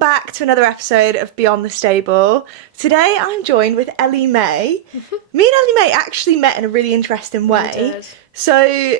back to another episode of Beyond the Stable. Today I'm joined with Elle-Mae. Me and Elle-Mae actually met in a really interesting way. We did. So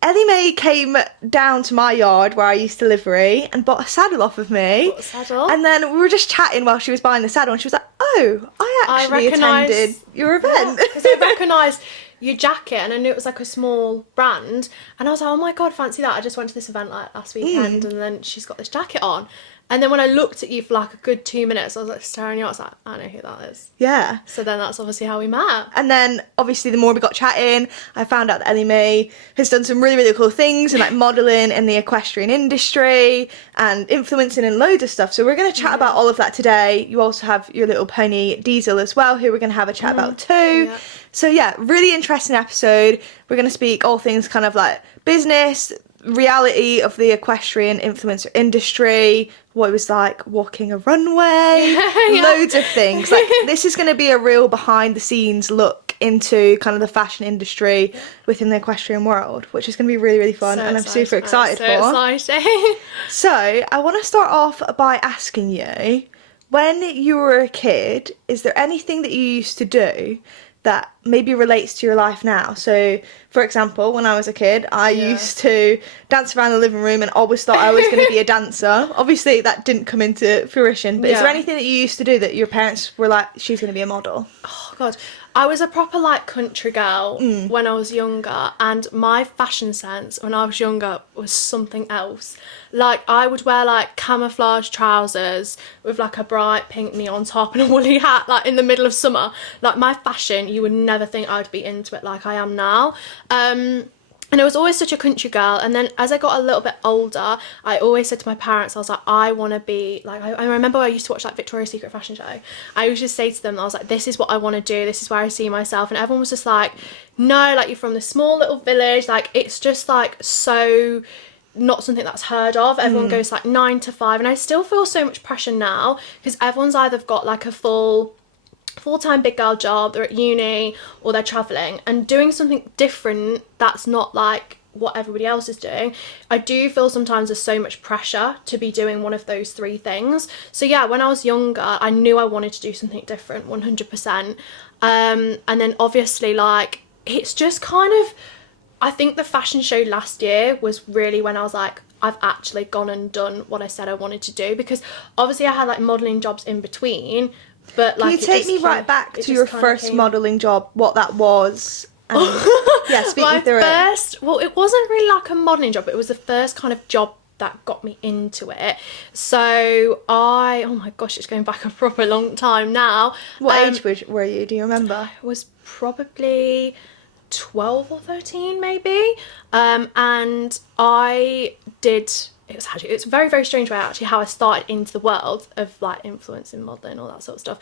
Elle-Mae came down to my yard where I used to livery and bought a saddle off of me. Bought a saddle. And then we were just chatting while she was buying the saddle and she was like, oh, I actually attended your event. Because I recognised your jacket and I knew it was like a small brand and I was like, oh my god, fancy that. I just went to this event like last weekend and then she's got this jacket on. And then when I looked at you for like a good 2 minutes, I was like staring at you, I was like, I know who that is. Yeah. So then that's obviously how we met. And then obviously the more we got chatting, I found out that Elle-Mae has done some really, really cool things in like modelling in the equestrian industry and influencing in loads of stuff. So we're going to chat about all of that today. You also have your little pony Diesel as well, who we're going to have a chat about too. Yeah. So yeah, really interesting episode. We're going to speak all things kind of like business, reality of the equestrian influencer industry, what it was like walking a runway, loads of things. Like this is going to be a real behind the scenes look into kind of the fashion industry within the equestrian world, which is going to be really, really fun and I'm super excited for. Exciting. So I want to start off by asking you, when you were a kid, is there anything that you used to do that maybe relates to your life now? So, for example, when I was a kid, I used to dance around the living room and always thought I was going to be a dancer. Obviously, that didn't come into fruition, but is there anything that you used to do that your parents were like, she's going to be a model? Oh god, I was a proper like country girl when I was younger, and my fashion sense when I was younger was something else. Like I would wear like camouflage trousers with like a bright pink neon top and a woolly hat like in the middle of summer. Like my fashion, you would never think I'd be into it like I am now. And I was always such a country girl, and then as I got a little bit older, I always said to my parents, I was like, I want to be, like, I remember I used to watch, like, Victoria's Secret fashion show. I used to say to them, I was like, this is what I want to do, this is where I see myself, and everyone was just like, no, like, you're from this small little village, like, it's just, like, so not something that's heard of. Everyone goes, like, 9 to 5, and I still feel so much pressure now, because everyone's either got, like, a full-time big girl job, they're at uni or they're travelling, and doing something different that's not like what everybody else is doing. I do feel sometimes there's so much pressure to be doing one of those three things. So yeah, when I was younger, I knew I wanted to do something different, 100%. And then obviously, like, it's just kind of, I think the fashion show last year was really when I was like, I've actually gone and done what I said I wanted to do, because obviously I had like modelling jobs in between. But like, can you take me right back to your first modelling job, what that was? And, yeah, speak me through it. Well, it wasn't really like a modelling job, but it was the first kind of job that got me into it. So oh my gosh, it's going back a proper long time now. What age were you? Do you remember? I was probably 12 or 13 maybe. And I did... It's a very, very strange way actually how I started into the world of like influence in modelling, all that sort of stuff.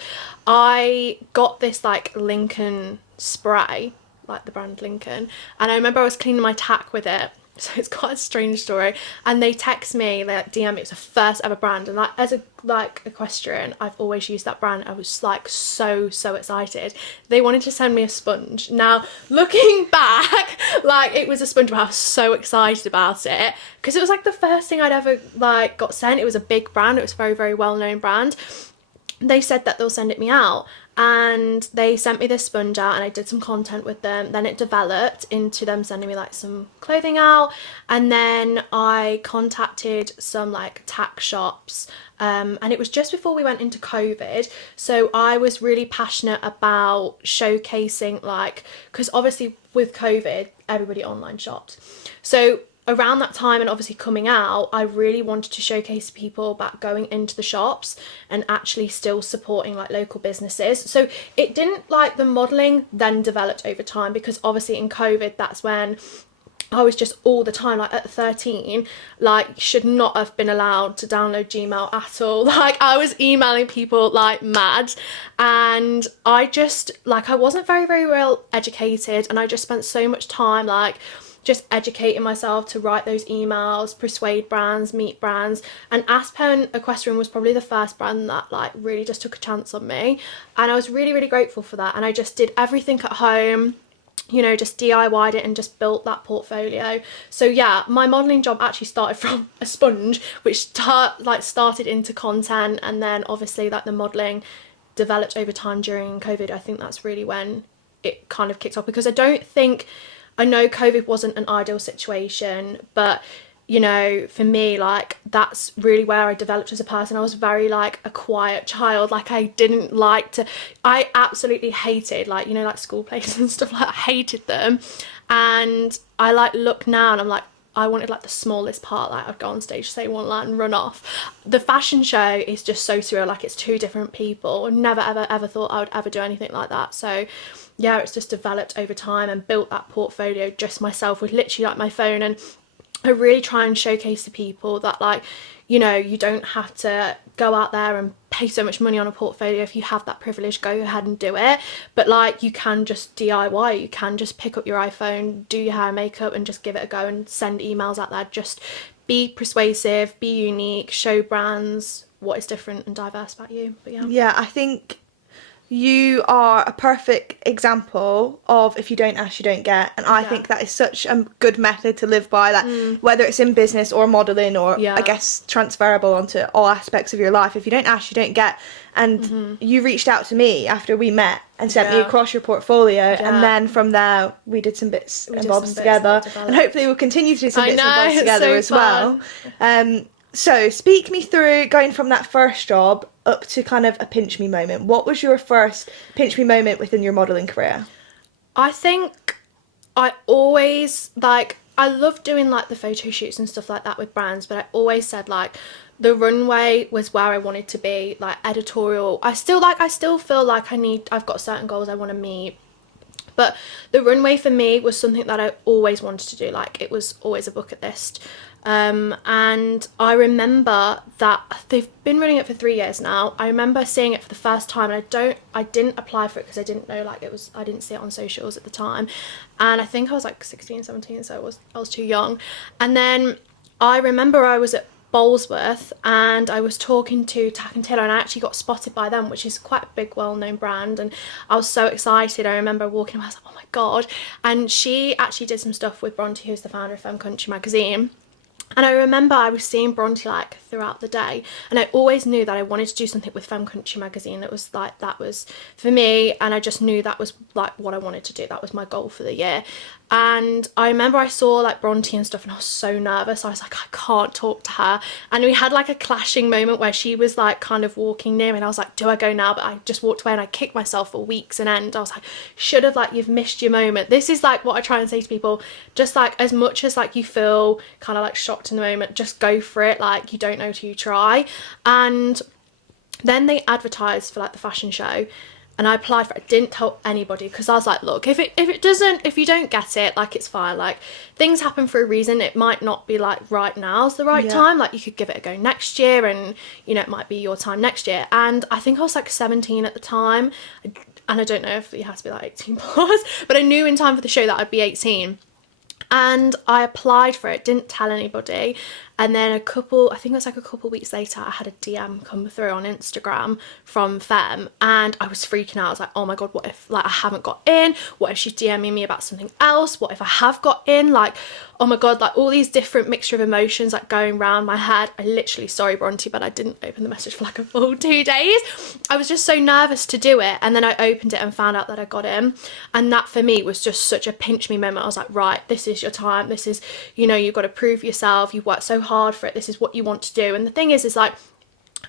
I got this like Lincoln spray, like the brand Lincoln, and I remember I was cleaning my tack with it. So it's quite a strange story, and they text me, they like DM me, it's the first ever brand, and like as a like equestrian, I've always used that brand. I was like so excited. They wanted to send me a sponge. Now looking back, like it was a sponge, but I was so excited about it because it was like the first thing I'd ever like got sent. It was a big brand, it was a very, very well-known brand. They said that they'll send it me out, and they sent me this sponge out, and I did some content with them. Then it developed into them sending me like some clothing out, and then I contacted some like tack shops, and it was just before we went into COVID, so I was really passionate about showcasing, like, because obviously with COVID everybody online shopped, so around that time and obviously coming out, I really wanted to showcase people about going into the shops and actually still supporting like local businesses. So it didn't, like, the modelling then developed over time, because obviously in COVID, that's when I was just all the time, like at 13, like should not have been allowed to download Gmail at all. Like I was emailing people like mad, and I just, like, I wasn't very, very well educated, and I just spent so much time like just educating myself to write those emails, persuade brands, meet brands, and Aspen Equestrian was probably the first brand that like really just took a chance on me, and I was really, really grateful for that. And I just did everything at home. you know, just DIY'd it and just built that portfolio. So yeah, my modelling job actually started from a sponge, which started into content, and then obviously like the modelling developed over time during COVID. I think that's really when it kind of kicked off, because I know COVID wasn't an ideal situation, but you know, for me, like, that's really where I developed as a person. I was very like a quiet child. Like, I absolutely hated, like, you know, like school plays and stuff, like I hated them. And I like look now and I'm like, I wanted like the smallest part, like I'd go on stage, say one line and run off. The fashion show is just so surreal, like it's two different people. Never ever thought I would ever do anything like that. So yeah, it's just developed over time and built that portfolio just myself with literally like my phone. And I really try and showcase to people that, like, you know, you don't have to go out there and pay so much money on a portfolio. If you have that privilege, go ahead and do it. But like, you can just DIY, you can just pick up your iPhone, do your hair and makeup and just give it a go and send emails out there. Just be persuasive, be unique, show brands what is different and diverse about you. But Yeah, I think you are a perfect example of if you don't ask, you don't get. And I think that is such a good method to live by, that whether it's in business or modelling or I guess transferable onto all aspects of your life. If you don't ask, you don't get. And you reached out to me after we met and sent me across your portfolio. And then from there, we did some bits and bobs together. And hopefully we'll continue to do some bits and bobs together as well. So speak me through going from that first job up to kind of a pinch me moment. What was your first pinch me moment within your modelling career? I think I always, like, I love doing like the photo shoots and stuff like that with brands, but I always said like the runway was where I wanted to be, like editorial. I still feel like I've got certain goals I want to meet. But the runway for me was something that I always wanted to do. Like, it was always a bucket list. And I remember that they've been running it for 3 years now. I remember seeing it for the first time, and I didn't apply for it because I didn't know, like, I didn't see it on socials at the time. And I think I was like 16, 17, so I was too young. And then I remember I was at Bolesworth and I was talking to Tack and Taylor, and I actually got spotted by them, which is quite a big well-known brand, and I was so excited. I remember walking away, I was like, oh my god. And she actually did some stuff with Bronte, who's the founder of Femme Country magazine. And I remember I was seeing Bronte like throughout the day, and I always knew that I wanted to do something with Femme Country magazine. It was like, that was for me, and I just knew that was like what I wanted to do. That was my goal for the year. And I remember I saw like Bronte and stuff, and I was so nervous. I was like, I can't talk to her. And we had like a clashing moment where she was like kind of walking near me, and I was like, do I go now? But I just walked away and I kicked myself for weeks on end. I was like, should have, like, you've missed your moment. This is like what I try and say to people, just like, as much as like you feel kind of like shocked in the moment, just go for it. Like, you don't know till you try. And then they advertised for like the fashion show, and I applied for it. I didn't tell anybody because I was like, look, if you don't get it, like, it's fine. Like, things happen for a reason. It might not be like right now's the right time. Like, you could give it a go next year, and you know, it might be your time next year. And I think I was like 17 at the time, and I don't know if you have to be like 18 plus, but I knew in time for the show that I'd be 18. And I applied for it, didn't tell anybody. And then I think it was like a couple weeks later, I had a DM come through on Instagram from Femme, and I was freaking out. I was like, oh my god, what if, like, I haven't got in? What if she's DMing me about something else? What if I have got in? Like, oh my god, like all these different mixture of emotions like going round my head. I literally, sorry Bronte, but I didn't open the message for like a full 2 days. I was just so nervous to do it, and then I opened it and found out that I got in. And that for me was just such a pinch me moment. I was like, right, this is your time. This is, you know, you've got to prove yourself. You've worked so hard for it. This is what you want to do. And the thing is like,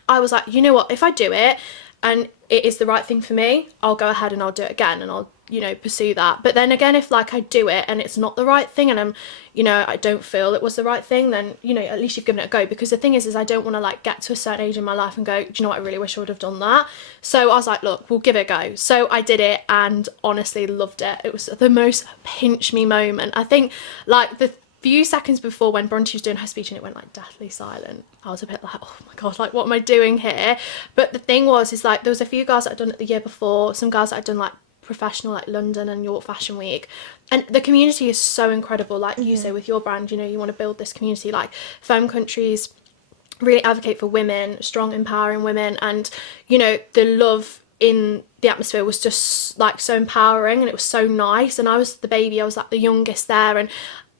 I was like, you know what, if I do it and it is the right thing for me, I'll go ahead and I'll do it again, and I'll, you know, pursue that. But then again, if like I do it and it's not the right thing, and I'm, you know, I don't feel it was the right thing, then, you know, at least you've given it a go. Because the thing is I don't want to like get to a certain age in my life and go, do you know what, I really wish I would have done that. So I was like, look, we'll give it a go. So I did it, and honestly loved it. It was the most pinch me moment. I think like the few seconds before, when Bronte was doing her speech and it went like deathly silent, I was a bit like, oh my god, like, what am I doing here? But the thing was like, there was a few girls that I'd done it the year before, some girls that I'd done like professional, like London and York Fashion Week, and the community is so incredible. Like you say with your brand, you know, you want to build this community. Like Femme Countries really advocate for women, strong empowering women, and you know, the love in the atmosphere was just like so empowering, and it was so nice. And I was the baby, I was like the youngest there, and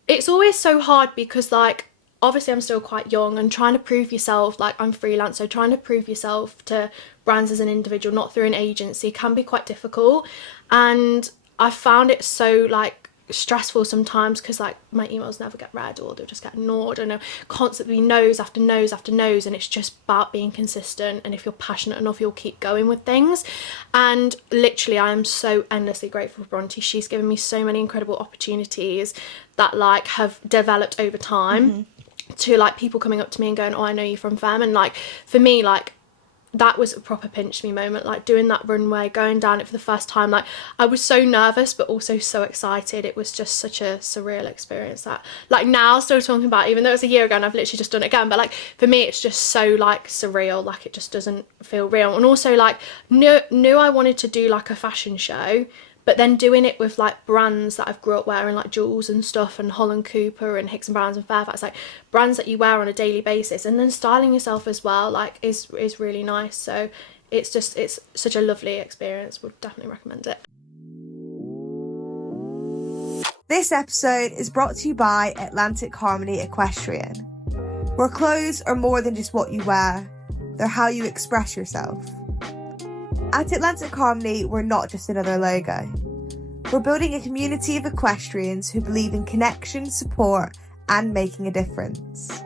it's always so hard because like obviously I'm still quite young, and trying to prove yourself, like I'm freelance, so trying to prove yourself to brands as an individual, not through an agency, can be quite difficult. And I found it so like stressful sometimes because like my emails never get read, or they'll just get ignored, and constantly no's after no's after no's, and it's just about being consistent, and if you're passionate enough you'll keep going with things. And literally I am so endlessly grateful for Bronte. She's given me so many incredible opportunities that like have developed over time, to like people coming up to me and going, oh, I know you from Femme. And like for me, like that was a proper pinch me moment, like doing that runway, going down it for the first time. Like I was so nervous but also so excited. It was just such a surreal experience that like now still talking about, even though it was a year ago and I've literally just done it again, but like for me it's just so like surreal, like it just doesn't feel real. And also like knew I wanted to do like a fashion show, but then doing it with like brands that I've grew up wearing, like Jules and stuff, and Holland Cooper and Hicks and Browns and Fairfax, like brands that you wear on a daily basis, and then styling yourself as well, like is really nice. So it's such a lovely experience. Would definitely recommend it. This episode is brought to you by Atlantic Harmony Equestrian, where clothes are more than just what you wear, they're how you express yourself. At Atlantic Harmony, we're not just another logo. We're building a community of equestrians who believe in connection, support, and making a difference.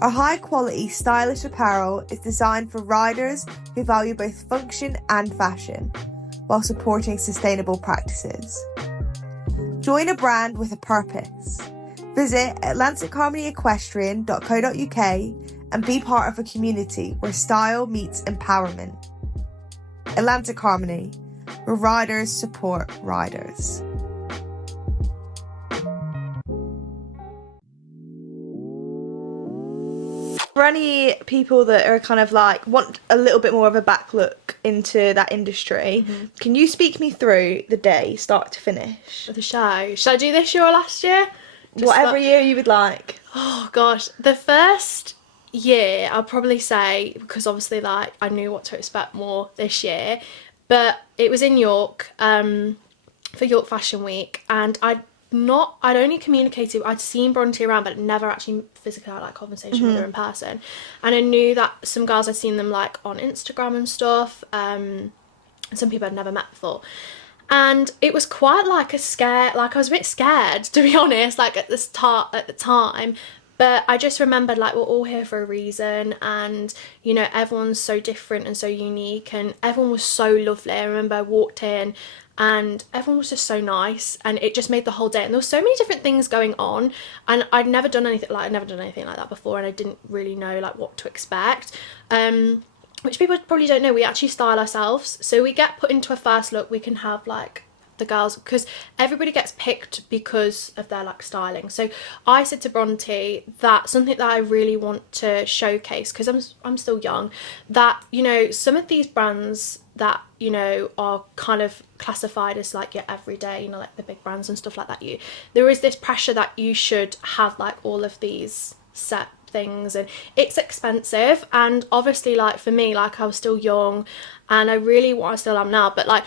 Our high-quality, stylish apparel is designed for riders who value both function and fashion, while supporting sustainable practices. Join a brand with a purpose. Visit atlanticharmonyequestrian.co.uk and be part of a community where style meets empowerment. Atlantic Harmony, where riders support riders. For any people that are kind of like want a little bit more of a back look into that industry, can you speak me through the day, start to finish? For the show, should I do this year or last year? Whatever year you would like. Oh gosh, the first year I'll probably say, because obviously like I knew what to expect more this year, but it was in York for York Fashion Week, and I'd only communicated, I'd seen Bronte around but never actually physically had like conversation with her in person. And I knew that some girls, I'd seen them like on Instagram and stuff, some people I'd never met before. And it was quite like a scare, like I was a bit scared, to be honest, like at the time. But I just remembered like we're all here for a reason, and you know everyone's so different and so unique, and everyone was so lovely. I remember I walked in and everyone was just so nice, and it just made the whole day. And there were so many different things going on, and I'd never done anything like that before, and I didn't really know like what to expect. Which people probably don't know, we actually style ourselves. So we get put into a first look, we can have like the girls, because everybody gets picked because of their like styling. So I said to Bronte that something that I really want to showcase, because I'm still young, that you know some of these brands that you know are kind of classified as like your everyday, you know, like the big brands and stuff like that, there is this pressure that you should have like all of these set things, and it's expensive. And obviously like for me, like I was still young, and I still am now, but like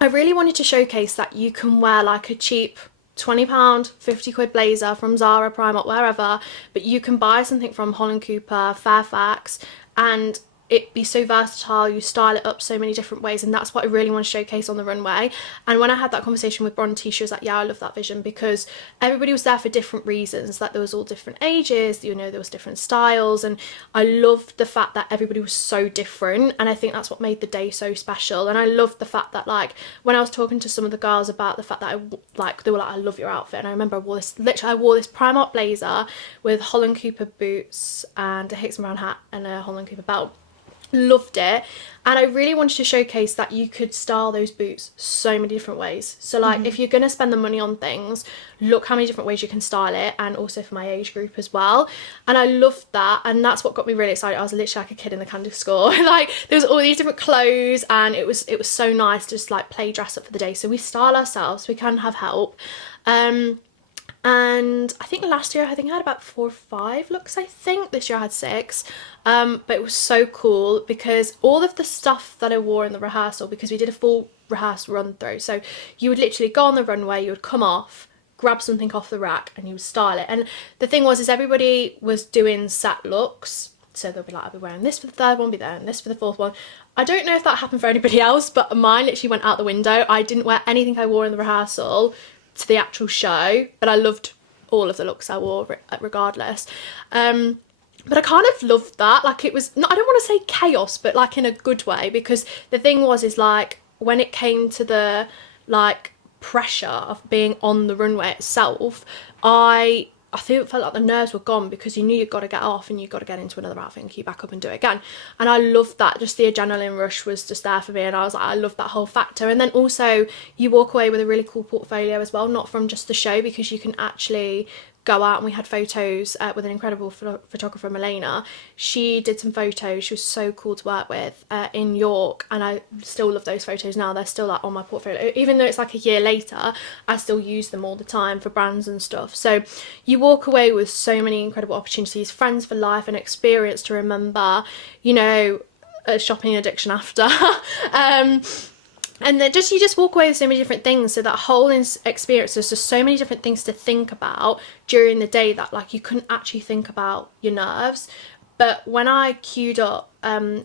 I really wanted to showcase that you can wear like a cheap £20, £50 blazer from Zara, Primark, wherever, but you can buy something from Holland Cooper, Fairfax, and it be so versatile, you style it up so many different ways. And that's what I really want to showcase on the runway. And when I had that conversation with Bronte, she was like, yeah, I love that vision, because everybody was there for different reasons. Like there was all different ages, you know, there was different styles, and I loved the fact that everybody was so different, and I think that's what made the day so special. And I loved the fact that like when I was talking to some of the girls about the fact that they were like, I love your outfit, and I remember I wore this Primark blazer with Holland Cooper boots and a Hicks and Brown hat and a Holland Cooper belt. Loved it. And I really wanted to showcase that you could style those boots so many different ways. So like if you're gonna spend the money on things, look how many different ways you can style it, and also for my age group as well. And I loved that, and that's what got me really excited. I was literally like a kid in the candy store. Like there was all these different clothes, and it was so nice to just like play dress up for the day. So we style ourselves, we can have help. And I think last year I had about 4 or 5 looks, I think. This year I had 6. But it was so cool because all of the stuff that I wore in the rehearsal, because we did a full rehearsal run through, so you would literally go on the runway, you would come off, grab something off the rack, and you would style it. And the thing was, is everybody was doing set looks, so they'll be like, I'll be wearing this for the 3rd one, be there, and this for the 4th one. I don't know if that happened for anybody else, but mine literally went out the window. I didn't wear anything I wore in the rehearsal to the actual show, but I loved all of the looks I wore regardless. But I kind of loved that. Like, it was not, I don't want to say chaos, but like in a good way, because the thing was, is like when it came to the like pressure of being on the runway itself, I felt like the nerves were gone, because you knew you've got to get off and you've got to get into another outfit and keep back up and do it again. And I loved that. Just the adrenaline rush was just there for me, and I was like, I love that whole factor. And then also you walk away with a really cool portfolio as well, not from just the show, because you can actually go out, and we had photos with an incredible photographer, Milena. She did some photos. She was so cool to work with in York, and I still love those photos now. They're still like on my portfolio, even though it's like a year later. I still use them all the time for brands and stuff. So you walk away with so many incredible opportunities, friends for life, and experience to remember, you know, a shopping addiction after. And then you just walk away with so many different things. So that whole experience, there's just so many different things to think about during the day that like you couldn't actually think about your nerves. But when I queued up,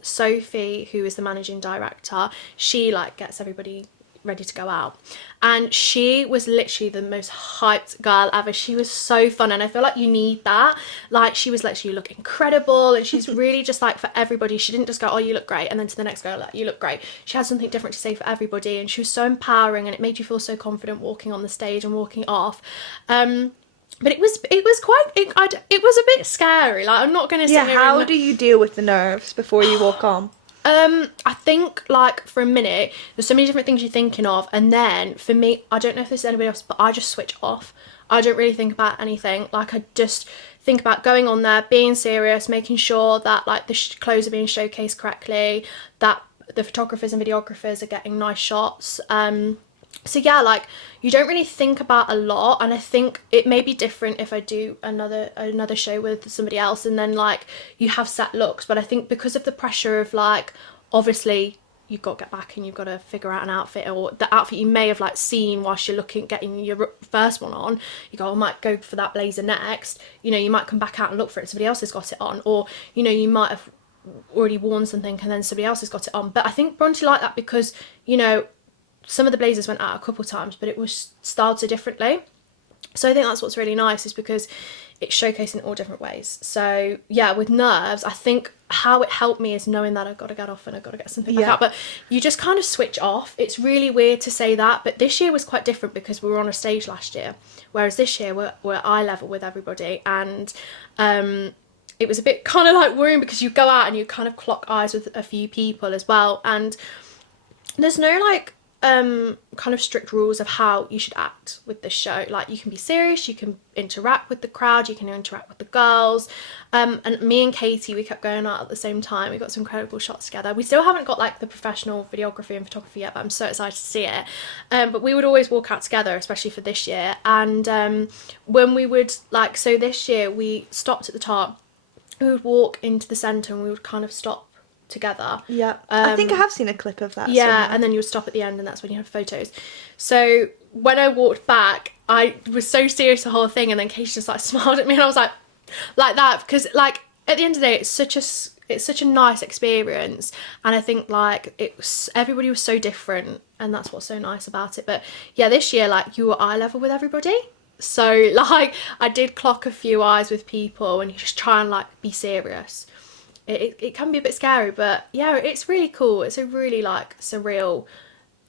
Sophie, who is the managing director, she like gets everybody ready to go out, and she was literally the most hyped girl ever. She was so fun, and I feel like you need that. Like, she was like, you look incredible, and she's really just like for everybody. She didn't just go, oh, you look great, and then to the next girl, like, you look great. She had something different to say for everybody, and she was so empowering, and it made you feel so confident walking on the stage and walking off. But it was a bit scary. Like, I'm not gonna say. Yeah, how do you deal with the nerves before you walk on? I think like for a minute, there's so many different things you're thinking of, and then for me, I don't know if this is anybody else, but I just switch off. I don't really think about anything. Like, I just think about going on there, being serious, making sure that like the clothes are being showcased correctly, that the photographers and videographers are getting nice shots. So yeah, like, you don't really think about a lot, and I think it may be different if I do another show with somebody else, and then like you have set looks. But I think because of the pressure of like, obviously you've got to get back and you've got to figure out an outfit, or the outfit you may have like seen whilst you're getting your first one on, you go, I might go for that blazer next, you know, you might come back out and look for it, somebody else has got it on, or you know, you might have already worn something and then somebody else has got it on. But I think Bronte like that because, you know, some of the blazers went out a couple times, but it was styled so differently. So I think that's what's really nice, is because it's showcased in all different ways. So yeah, with nerves, I think how it helped me is knowing that I've got to get off and I've got to get something back out. But you just kind of switch off. It's really weird to say that, but this year was quite different because we were on a stage last year, whereas this year we're eye level with everybody. And it was a bit kind of like worrying because you go out and you kind of clock eyes with a few people as well. And there's no like kind of strict rules of how you should act with this show. Like, you can be serious, you can interact with the crowd, you can interact with the girls, and me and Katie, we kept going out at the same time. We got some incredible shots together. We still haven't got like the professional videography and photography yet, but I'm so excited to see it. But we would always walk out together, especially for this year. And when we would like, so this year we stopped at the top, we would walk into the centre and we would kind of stop together. Yeah, I think I have seen a clip of that. Yeah, somewhere. and then you would stop at the end, and that's when you have photos. So when I walked back, I was so serious the whole thing, and then Katie just like smiled at me, and I was like that, because like at the end of the day, it's such a nice experience, and I think like everybody was so different, and that's what's so nice about it. But yeah, this year like you were eye level with everybody. So like I did clock a few eyes with people, and you just try and like be serious. It can be a bit scary, but yeah, it's really cool. It's a really like surreal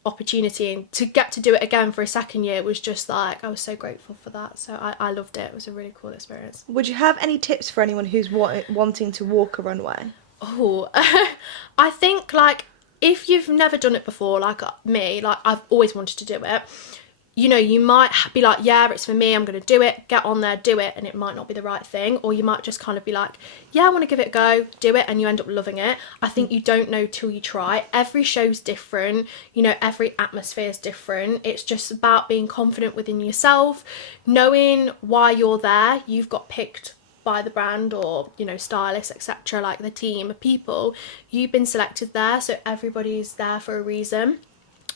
opportunity, and to get to do it again for a second year was just like, I was so grateful for that. So I loved it. It was a really cool experience. Would you have any tips for anyone who's wanting to walk a runway? Oh, I think like if you've never done it before, like me, like I've always wanted to do it, you know, you might be like, yeah, it's for me, I'm going to do it, get on there, do it, and it might not be the right thing. Or you might just kind of be like, yeah, I want to give it a go, do it, and you end up loving it. I think you don't know till you try. Every show's different, you know, every atmosphere is different. It's just about being confident within yourself, knowing why you're there. You've got picked by the brand or, you know, stylists, etc., like the team of people. You've been selected there, so everybody's there for a reason.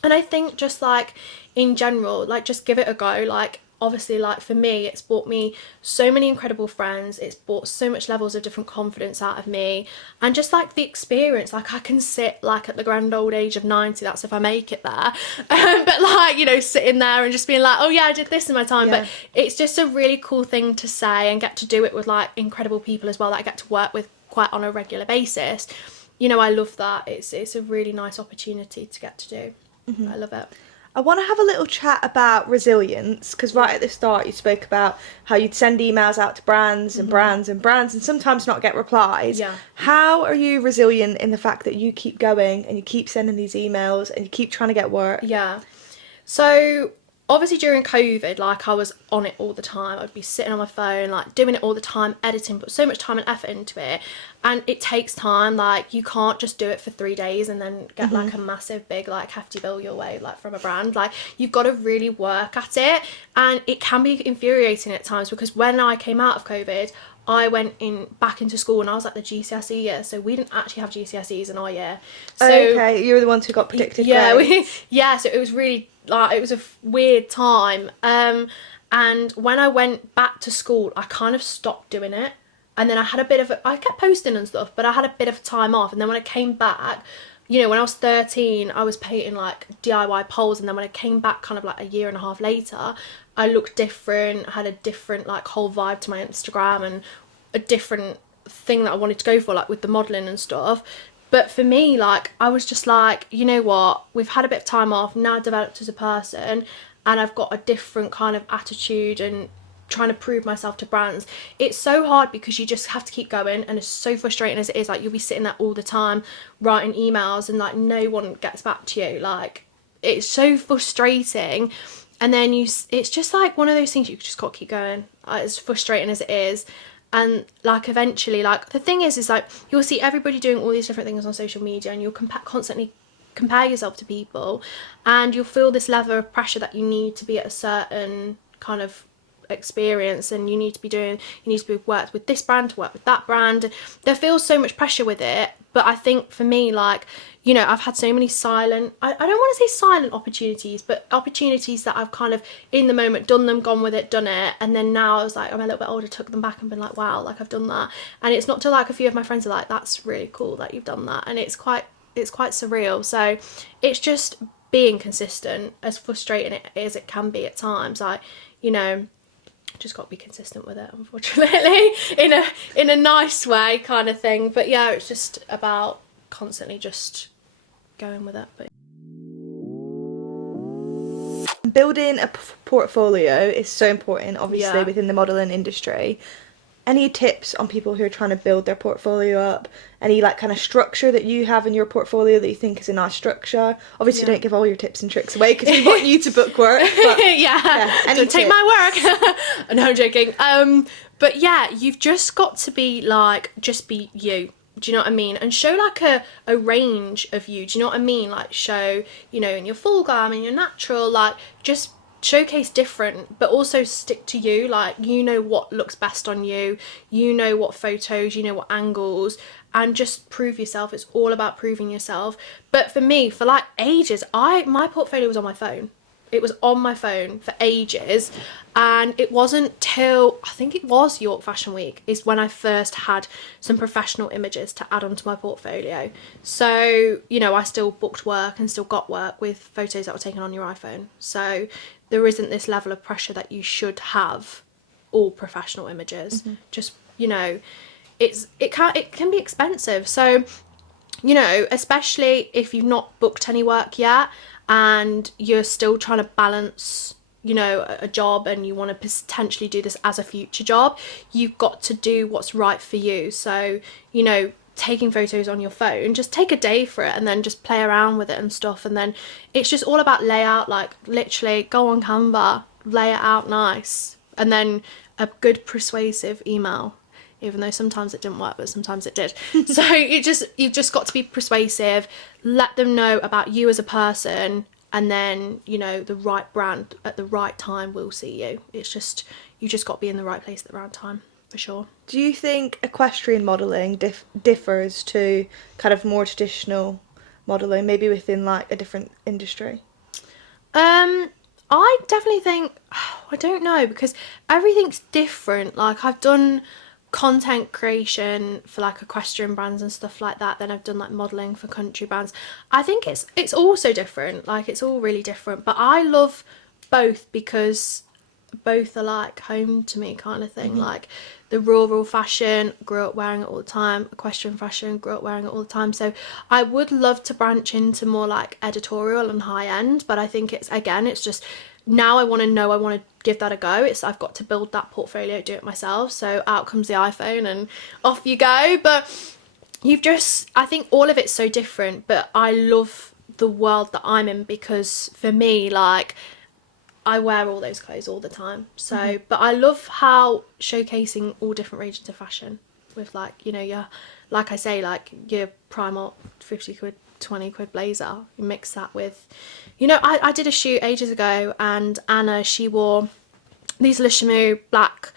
And I think just like in general, like just give it a go. Like obviously, like for me, it's brought me so many incredible friends. It's brought so much levels of different confidence out of me, and just like the experience, like I can sit like at the grand old age of 90, that's if I make it there, but like, you know, sitting there and just being like, oh yeah, I did this in my time. But it's just a really cool thing to say and get to do it with like incredible people as well that I get to work with quite on a regular basis. You know, I love that. It's a really nice opportunity to get to do. I love it. I want to have a little chat about resilience, because right at the start you spoke about how you'd send emails out to brands and brands and brands and sometimes not get replies. Yeah. How are you resilient in the fact that you keep going and you keep sending these emails and you keep trying to get work? Yeah. So obviously during COVID, like I was on it all the time. I'd be sitting on my phone, like doing it all the time, editing, put so much time and effort into it. And it takes time. Like you can't just do it for 3 days and then get like a massive big like hefty bill your way, like from a brand. Like you've got to really work at it, and it can be infuriating at times, because when I came out of COVID, I went back into school and I was like the GCSE year, so we didn't actually have GCSEs in our year. So okay, you were the ones who got predicted grades. So it was really like, it was a weird time. And when I went back to school, I kind of stopped doing it. And then I had a bit of I kept posting and stuff, but I had a bit of time off. And then when I came back, you know, when I was 13, I was painting like DIY poles. And then when I came back kind of like a year and a half later, I looked different, had a different like whole vibe to my Instagram and a different thing that I wanted to go for, like with the modelling and stuff. But for me, like, I was just like, you know what, we've had a bit of time off, now developed as a person, and I've got a different kind of attitude and trying to prove myself to brands. It's so hard because you just have to keep going, and it's so frustrating as it is. Like, you'll be sitting there all the time writing emails and like no one gets back to you. Like, it's so frustrating. And then it's just like one of those things you just got to keep going, as frustrating as it is. And like eventually, like the thing is like you'll see everybody doing all these different things on social media, and you'll constantly compare yourself to people, and you'll feel this level of pressure that you need to be at a certain kind of experience, and you need to be worked with this brand to work with that brand. There feels so much pressure with it. But I think for me, like, you know, I've had so many silent, I don't want to say silent opportunities, but opportunities that I've kind of in the moment done them, gone with it, done it, and then now I was like, I'm a little bit older, took them back and been like, wow, like I've done that. And it's not till like a few of my friends are like, that's really cool that you've done that, and it's quite surreal. So it's just being consistent, as frustrating as it can be at times. Like, you know, just got to be consistent with it, unfortunately, in a nice way kind of thing. But yeah, it's just about constantly just going with it. But building a portfolio is so important, obviously, within the modelling industry. Any tips on people who are trying to build their portfolio up? Any like kind of structure that you have in your portfolio that you think is a nice structure? Obviously, don't give all your tips and tricks away because we want you to book work. But, don't take my work. No, I'm joking. But yeah, you've just got to be like, just be you. Do you know what I mean? And show like a range of you. Do you know what I mean? Like show, you know, in your full glam, in your natural, like just showcase different, but also stick to you. Like, you know what looks best on you, you know what photos, you know what angles, and just prove yourself. It's all about proving yourself. But for me, for like ages, my portfolio was on my phone. It was on my phone for ages, and it wasn't till I think it was York Fashion Week is when I first had some professional images to add onto my portfolio. So, you know, I still booked work and still got work with photos that were taken on your iPhone. So there isn't this level of pressure that you should have all professional images. Just, you know, it can be expensive. So, you know, especially if you've not booked any work yet and you're still trying to balance, you know, a job, and you want to potentially do this as a future job, you've got to do what's right for you. So, you know, taking photos on your phone, just take a day for it and then just play around with it and stuff. And then it's just all about layout, like literally go on Canva, lay it out nice, and then a good persuasive email, even though sometimes it didn't work, but sometimes it did. So you've just got to be persuasive, let them know about you as a person, and then, you know, the right brand at the right time will see you. It's just, you just got to be in the right place at the right time, for sure. Do you think equestrian modelling differs to kind of more traditional modelling, maybe within like a different industry? I definitely think, I don't know, because everything's different. Like I've done content creation for like equestrian brands and stuff like that, then I've done like modelling for country brands. I think it's also different, like it's all really different, but I love both because both are like home to me kind of thing. Like the rural fashion, grew up wearing it all the time, equestrian fashion, grew up wearing it all the time. So I would love to branch into more like editorial and high end, but I think it's just now I want to give that a go. I've got to build that portfolio, do it myself. So out comes the iPhone and off you go. But I think all of it's so different, but I love the world that I'm in, because for me, like, I wear all those clothes all the time. So, but I love how showcasing all different regions of fashion with, like, you know, like I say, like your Primark 50 quid, 20 quid blazer, you mix that with, you know, I did a shoot ages ago and Anna, she wore these Le Chameau black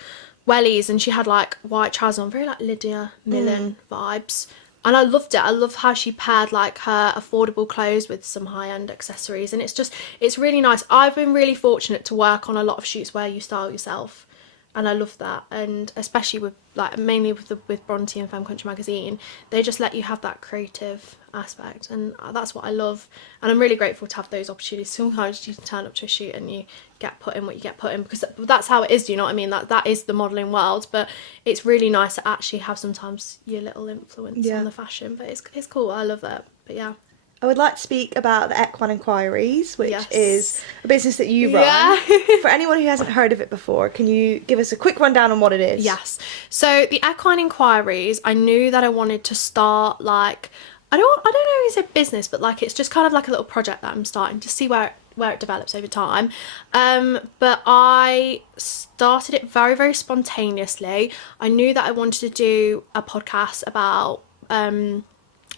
wellies and she had like white trousers on, very like Lydia Millen vibes. And I loved it. I love how she paired like her affordable clothes with some high-end accessories, and it's really nice. I've been really fortunate to work on a lot of shoots where you style yourself, and I love that. And especially with like mainly with Bronte and Femme Country magazine, they just let you have that creative aspect, and that's what I love. And I'm really grateful to have those opportunities. Sometimes you can turn up to a shoot and you get put in what you get put in, because that's how it is, do you know what I mean? That is the modelling world, but it's really nice to actually have sometimes your little influence on the fashion. But it's cool, I love that. But yeah, I would like to speak about the Equine Enquires, which is a business that you run. Yeah. For anyone who hasn't heard of it before, can you give us a quick rundown on what it is? Yes. So the Equine Enquires, I knew that I wanted to start like, I don't know if it's a business, but like it's just kind of like a little project that I'm starting to see where it develops over time. But I started it very, very spontaneously. I knew that I wanted to do a podcast about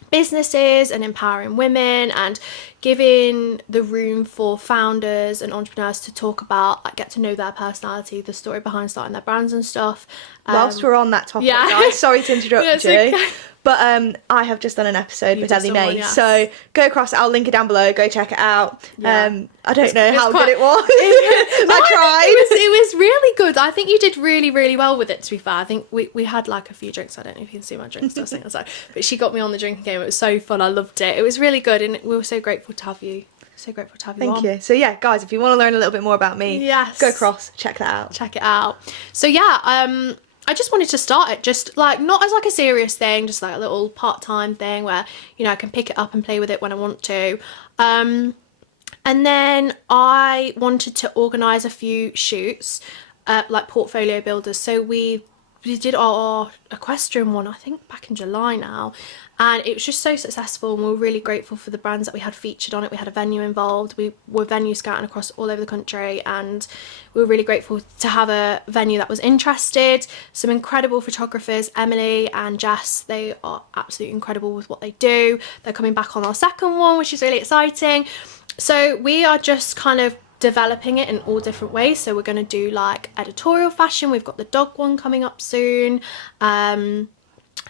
businesses and empowering women and giving the room for founders and entrepreneurs to talk about, like, get to know their personality, the story behind starting their brands and stuff. Whilst we're on that topic, guys, sorry to interrupt you, okay. but I have just done an episode with Elle-Mae, so go across, I'll link it down below, go check it out. I don't know how good it was. I tried. It was really good. I think you did really, really well with it, to be fair. I think we had like a few drinks. I don't know if you can see my drinks, but she got me on the drinking game. It was so fun. I loved it. It was really good, and we were so grateful to have you. Thank you. So yeah, guys, if you want to learn a little bit more about me, go across, check that out. Check it out. So yeah, I just wanted to start it, just like not as like a serious thing, just like a little part-time thing where, you know, I can pick it up and play with it when I want to. And then I wanted to organise a few shoots, like portfolio builders. So we did our equestrian one, I think back in July now, and it was just so successful, and we were really grateful for the brands that we had featured on it. We had a venue involved, we were venue scouting across all over the country, and we were really grateful to have a venue that was interested. Some incredible photographers, Emily and Jess, they are absolutely incredible with what they do. They're coming back on our second one, which is really exciting. So we are just kind of developing it in all different ways. So we're going to do like editorial fashion, we've got the dog one coming up soon,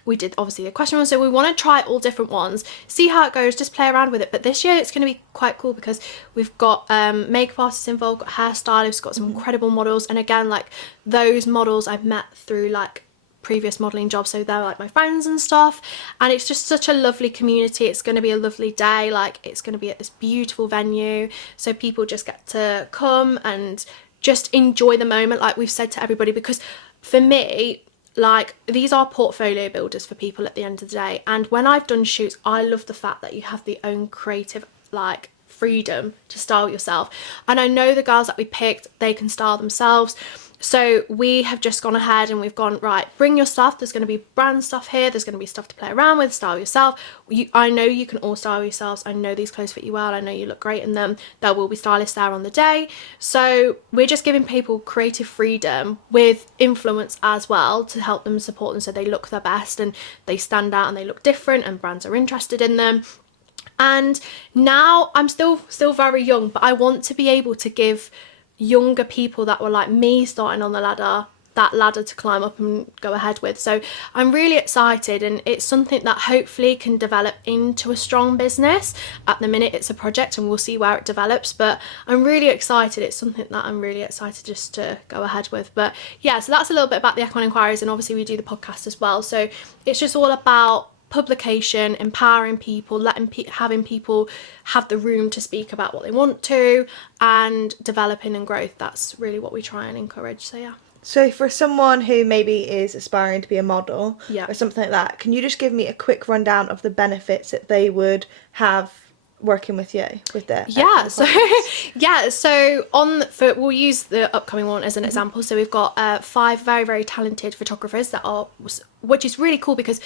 we did obviously the equestrian one, so we want to try all different ones, see how it goes, just play around with it. But this year it's going to be quite cool because we've got makeup artists involved, got hairstylists, got some incredible models, and again, like those models I've met through like previous modelling jobs, so they're like my friends and stuff, and it's just such a lovely community. It's going to be a lovely day, like it's going to be at this beautiful venue, so people just get to come and just enjoy the moment, like we've said to everybody, because for me, like, these are portfolio builders for people at the end of the day. And when I've done shoots, I love the fact that you have the own creative like freedom to style yourself. And I know the girls that we picked, they can style themselves. So we have just gone ahead and we've gone, right, bring your stuff. There's going to be brand stuff here. There's going to be stuff to play around with, style yourself. I know you can all style yourselves. I know these clothes fit you well. I know you look great in them. There will be stylists there on the day. So we're just giving people creative freedom with influence as well to help them, support them so they look their best and they stand out and they look different and brands are interested in them. And now I'm still very young, but I want to be able to give younger people that were like me starting on the ladder that ladder to climb up and go ahead with. So I'm really excited, and it's something that hopefully can develop into a strong business. At the minute it's a project and we'll see where it develops, but I'm really excited. It's something that I'm really excited just to go ahead with. But yeah, so that's a little bit about the Equine Enquires, and obviously we do the podcast as well. So it's just all about publication, empowering people, having people have the room to speak about what they want to, and developing and growth. That's really what we try and encourage. So yeah. So for someone who maybe is aspiring to be a model, Yeah. or something like that, can you just give me a quick rundown of the benefits that they would have working with you with their we'll use the upcoming one as an example. So we've got 5 very, very talented photographers which is really cool, because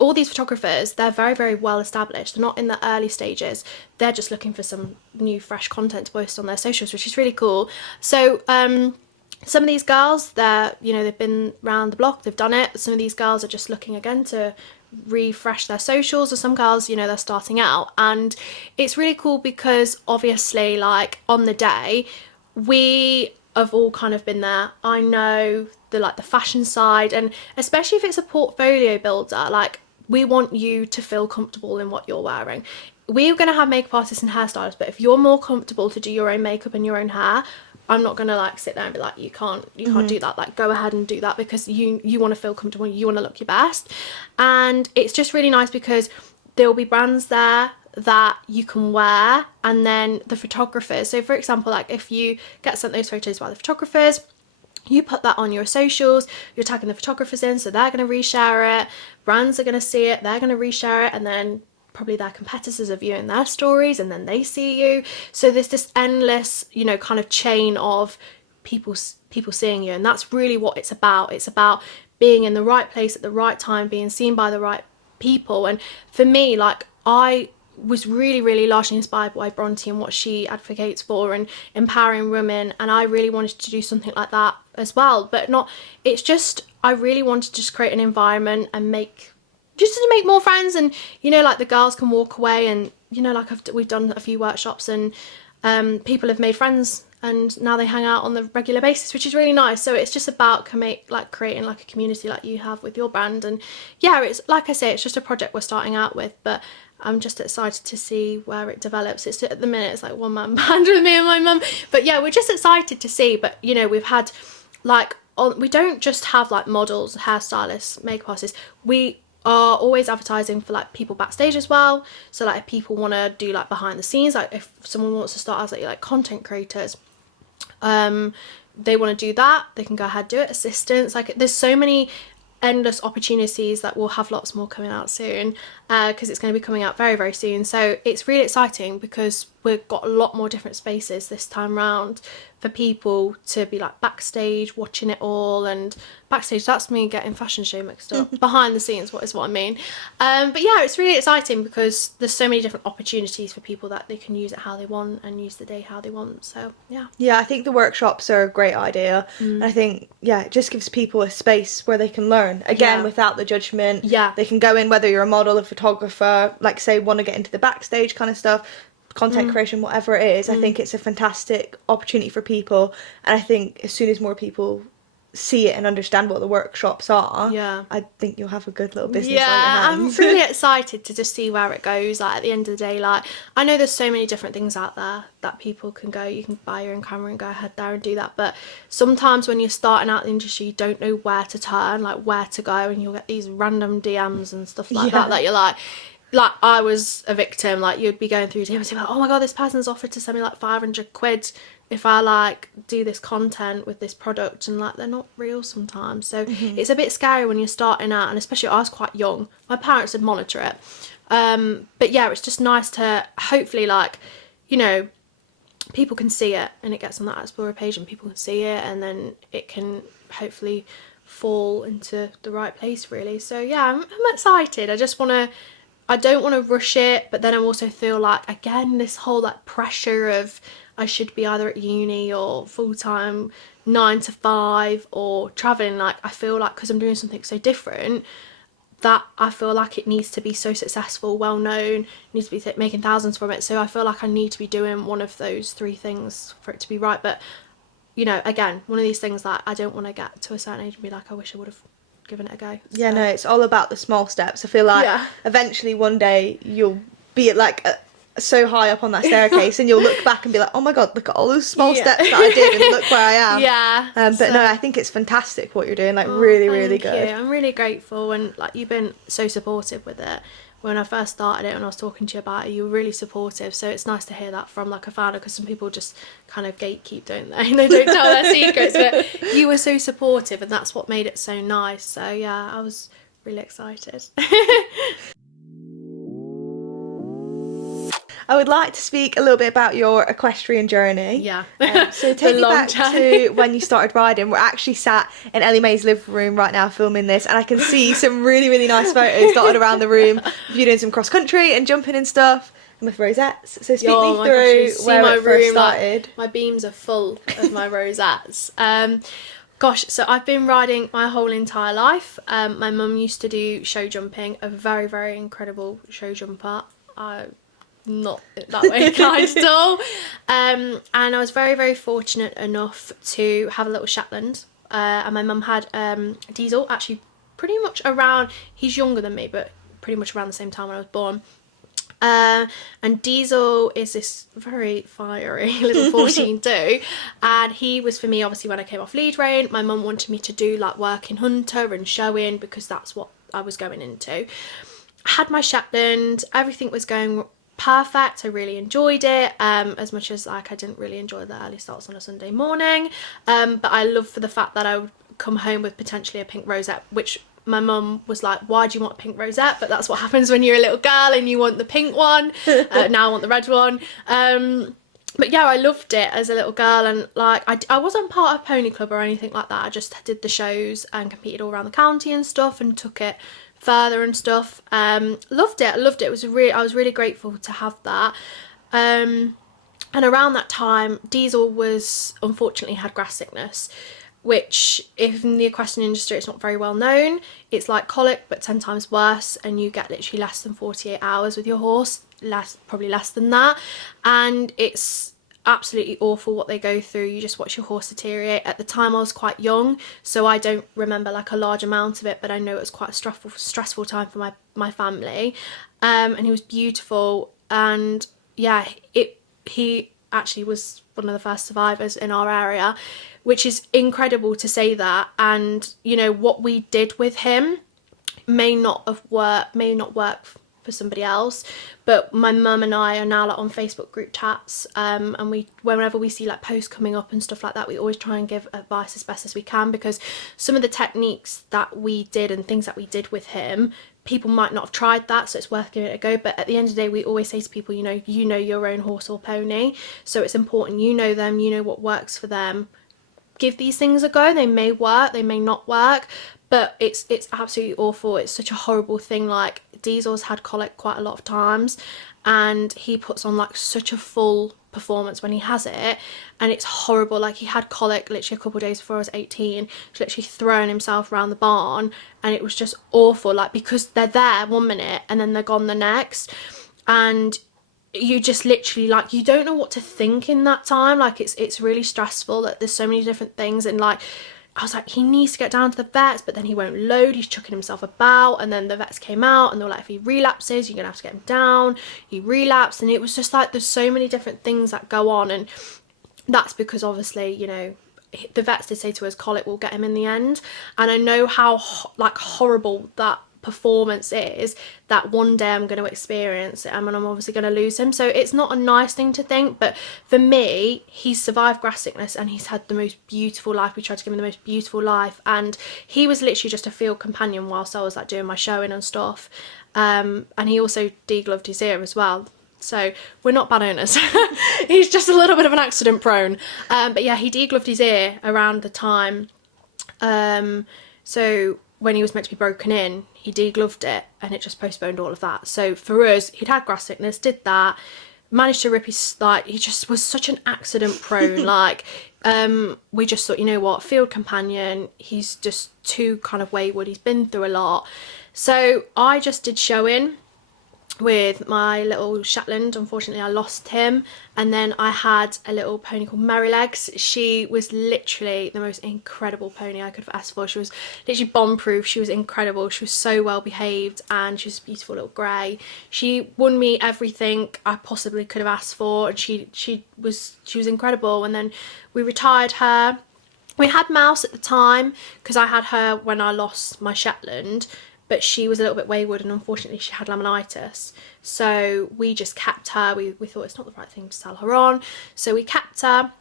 all these photographers, they're very, very well established. They're not in the early stages. They're just looking for some new, fresh content to post on their socials, which is really cool. So some of these girls, they've been around the block, they've done it. Some of these girls are just looking again to refresh their socials, or some girls, they're starting out. And it's really cool because obviously, like, on the day, we have all kind of been there. I know the fashion side, and especially if it's a portfolio builder, like, we want you to feel comfortable in what you're wearing. We're going to have makeup artists and hairstylists, but if you're more comfortable to do your own makeup and your own hair, I'm not going to like sit there and be like, you can't do that. Like, go ahead and do that, because you want to feel comfortable, you want to look your best. And it's just really nice because there will be brands there that you can wear, and then the photographers. So for example, like, if you get sent those photos by the photographers, you put that on your socials, you're tagging the photographers in, so they're going to reshare it, brands are going to see it, they're going to reshare it, and then probably their competitors are viewing their stories, and then they see you. So there's this endless, kind of chain of people seeing you, and that's really what it's about. It's about being in the right place at the right time, being seen by the right people. And for me, like, I was really, really largely inspired by Bronte and what she advocates for, and empowering women, and I really wanted to do something like that as well. But I really wanted to just create an environment and make more friends, and like, the girls can walk away and like, we've done a few workshops, and people have made friends, and now they hang out on the regular basis, which is really nice. So it's just about creating like a community like you have with your brand. And yeah, it's like I say, it's just a project we're starting out with, but I'm just excited to see where it develops. It's at the minute, it's like one-man band with me and my mum, but yeah, we're just excited to see. But we've had we don't just have like models, hairstylists, makeup artists. We are always advertising for like people backstage as well. So like, if people want to do like behind the scenes, like if someone wants to start as like content creators, they want to do that, they can go ahead, do it. Assistants, like, there's so many endless opportunities that we'll have lots more coming out soon, because it's going to be coming out very, very soon. So it's really exciting because we've got a lot more different spaces this time round for people to be like backstage watching it all. And backstage, that's me getting fashion show mixed up. Behind the scenes, what I mean. But yeah, it's really exciting because there's so many different opportunities for people that they can use it how they want and use the day how they want. So yeah, I think the workshops are a great idea. And I think it just gives people a space where they can learn again, without the judgment. They can go in, whether you're a model, a photographer, like, say, want to get into the backstage kind of stuff, content creation, whatever it is. I think it's a fantastic opportunity for people, and I think as soon as more people see it and understand what the workshops are, I think you'll have a good little business on your hands. I'm really excited to just see where it goes. Like, at the end of the day, like, I know there's so many different things out there that people can go, you can buy your own camera and go ahead there and do that, but sometimes when you're starting out in the industry, you don't know where to turn, like where to go, and you'll get these random DMs and stuff like that you're like I was a victim. Like, you'd be going through DMs and be like, oh my god, this person's offered to send me like 500 quid if I like do this content with this product, and like, they're not real sometimes. So it's a bit scary when you're starting out, and especially I was quite young. My parents would monitor it, but yeah, it's just nice to hopefully like you know, people can see it and it gets on that Explorer page and people can see it, and then it can hopefully fall into the right place really. So yeah, I'm excited. I don't want to rush it, but then I also feel like, again, this whole like pressure of I should be either at uni or full-time 9 to 5 or traveling. Like, I feel like because I'm doing something so different, that I feel like it needs to be so successful, well known, needs to be making thousands from it. So I feel like I need to be doing one of those 3 things for it to be right. But, you know, again, one of these things that I don't want to get to a certain age and be like, I wish I would have given it a go. Yeah, no, it's all about the small steps. I feel like eventually one day you'll be at like so high up on that staircase and you'll look back and be like, oh my god, look at all those small steps that I did and look where I am. Yeah. But no, I think it's fantastic what you're doing, like really good. I'm really grateful, and like you've been so supportive with it. When I first started it, when I was talking to you about it, you were really supportive, so it's nice to hear that from like a founder, because some people just kind of gatekeep, don't they? They don't tell their secrets, but you were so supportive and that's what made it so nice. So yeah, I was really excited. I would like to speak a little bit about your equestrian journey. Yeah. So take me back to when you started riding. We're actually sat in Elle-Mae's living room right now filming this, and I can see some really nice photos dotted around the room of you doing some cross country and jumping and stuff, and with rosettes. So speak me through where it first started. Like, my beams are full of my rosettes. Gosh, so I've been riding my whole entire life. My mum used to do show jumping, a very incredible show jumper. Not that way inclined at all. And I was very fortunate enough to have a little Shetland, and my mum had Diesel, actually pretty much around, he's younger than me, but pretty much around the same time when I was born. And Diesel is this very fiery little 14-2, and he was for me obviously when I came off lead rein. My mum wanted me to do like work in hunter and showing, because that's what I was going into. I had my Shetland, everything was going perfect. I really enjoyed it, as much as like I didn't really enjoy the early starts on a Sunday morning, but I love for the fact that I would come home with potentially a pink rosette, which my mum was like, why do you want a pink rosette? But that's what happens when you're a little girl and you want the pink one. Now I want the red one. But yeah, I loved it as a little girl, and like I wasn't part of pony club or anything like that. I just did the shows and competed all around the county and stuff, and took it further and stuff. Loved it. I was really grateful to have that. And around that time, Diesel was unfortunately had grass sickness, which if in the equestrian industry it's not very well known. It's like colic but 10 times worse, and you get literally less than 48 hours with your horse, probably less than that, and it's absolutely awful what they go through. You just watch your horse deteriorate. At the time I was quite young, so I don't remember like a large amount of it, but I know it was quite a stressful time for my family. And he was beautiful, and yeah, he actually was one of the first survivors in our area, which is incredible to say that. And you know, what we did with him may not work for somebody else, but my mum and I are now like on Facebook group chats, and whenever we see like posts coming up and stuff like that, we always try and give advice as best as we can, because some of the techniques that we did and things that we did with him, people might not have tried that, so it's worth giving it a go. But at the end of the day, we always say to people, you know your own horse or pony, so it's important you know them, you know what works for them. Give these things a go. They may work, they may not work, but it's absolutely awful. It's such a horrible thing. Like, Diesel's had colic quite a lot of times, and he puts on like such a full performance when he has it, and it's horrible. Like, he had colic literally a couple of days before I was 18. He's literally throwing himself around the barn, and it was just awful, like, because they're there 1 minute and then they're gone the next, and you just literally, like, you don't know what to think in that time. Like, it's really stressful that there's so many different things, and like, I was like, he needs to get down to the vets, but then he won't load, he's chucking himself about. And then the vets came out and they were like, if he relapses, you're gonna have to get him down. He relapsed, and it was just like, there's so many different things that go on, and that's because obviously, you know, the vets did say to us colic will get him in the end. And I know how like horrible that performance is, that one day I'm going to experience it, and I'm obviously going to lose him. So it's not a nice thing to think, but for me, he's survived grass sickness and he's had the most beautiful life. We tried to give him the most beautiful life, and he was literally just a field companion whilst I was like doing my showing and stuff. And he also degloved his ear as well, So we're not bad owners. He's just a little bit of an accident prone. But yeah, he degloved his ear around the time. So when he was meant to be broken in, he degloved it, and it just postponed all of that. So for us, he'd had grass sickness, did that, managed to rip his, like, he just was such an accident prone. Like, we just thought, you know what, field companion, he's just too kind of wayward, he's been through a lot. So I just did showing with my little Shetland. Unfortunately, I lost him. And then I had a little pony called Merrylegs. She was literally the most incredible pony I could have asked for. She was literally bomb-proof. She was incredible. She was so well behaved, and she was a beautiful little grey. She won me everything I possibly could have asked for, and she was incredible. And then we retired her. We had Mouse at the time because I had her when I lost my Shetland, but she was a little bit wayward, and unfortunately she had laminitis. So we just kept her. We thought it's not the right thing to sell her on. So we kept her,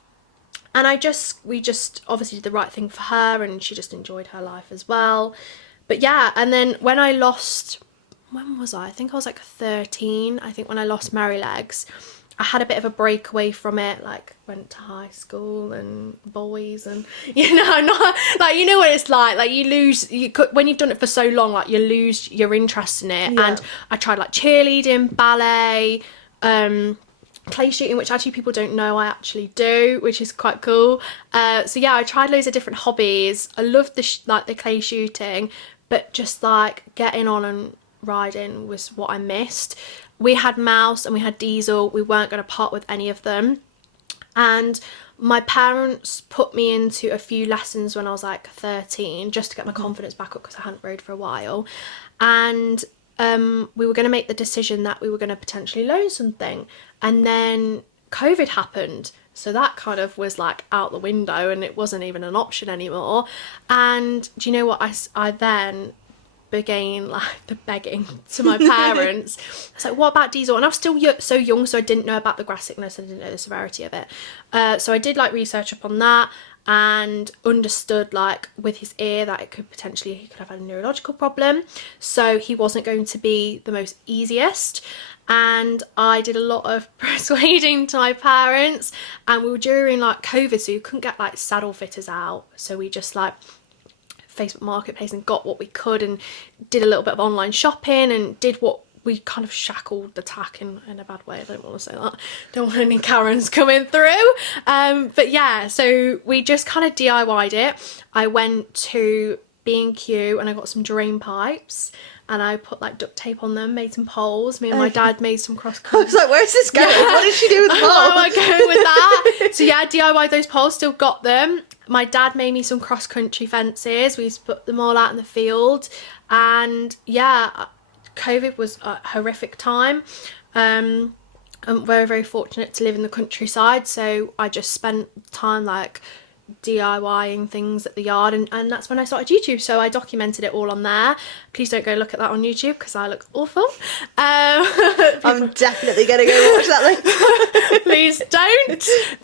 and we just obviously did the right thing for her, and she just enjoyed her life as well. But yeah, and then when I lost, when was I? I think I was like 13. I think when I lost Merrylegs, I had a bit of a break away from it, like went to high school and boys, and not like, you know what it's like when you've done it for so long, like you lose your interest in it. Yeah. And I tried like cheerleading, ballet, clay shooting, which actually people don't know I actually do, which is quite cool. So yeah, I tried loads of different hobbies. I loved the clay shooting, but just like getting on and riding was what I missed. We had Mouse and we had Diesel. We weren't going to part with any of them. And my parents put me into a few lessons when I was like 13, just to get my confidence back up, because I hadn't rode for a while. And we were going to make the decision that we were going to potentially loan something. And then COVID happened. So that kind of was like out the window, and it wasn't even an option anymore. And do you know what? I then began like the begging to my parents. I was like, what about Diesel? And I was still so young, so I didn't know about the grass sickness. I didn't know the severity of it. So I did like research upon that, and understood like with his ear that he could have had a neurological problem. So he wasn't going to be the most easiest. And I did a lot of persuading to my parents, and we were during like COVID, so you couldn't get like saddle fitters out. So we just like Facebook Marketplace and got what we could, and did a little bit of online shopping, and did what we kind of shackled the tack in a bad way. I don't want to say that. Don't want any Karens coming through. But yeah, so we just kind of DIY'd it. I went to B&Q and I got some drain pipes, and I put like duct tape on them, made some poles. Me and my dad made some cross country. I was like, where's this going? What did she do with the poles? Where am I going with that? So yeah, DIY'd those poles, still got them. My dad made me some cross country fences. We used to put them all out in the field. And yeah, COVID was a horrific time. I'm very, very fortunate to live in the countryside. So I just spent time like DIYing things at the yard, and that's when I started YouTube. So I documented it all on there. Please don't go look at that on YouTube because I look awful. I'm definitely gonna go watch that link. Please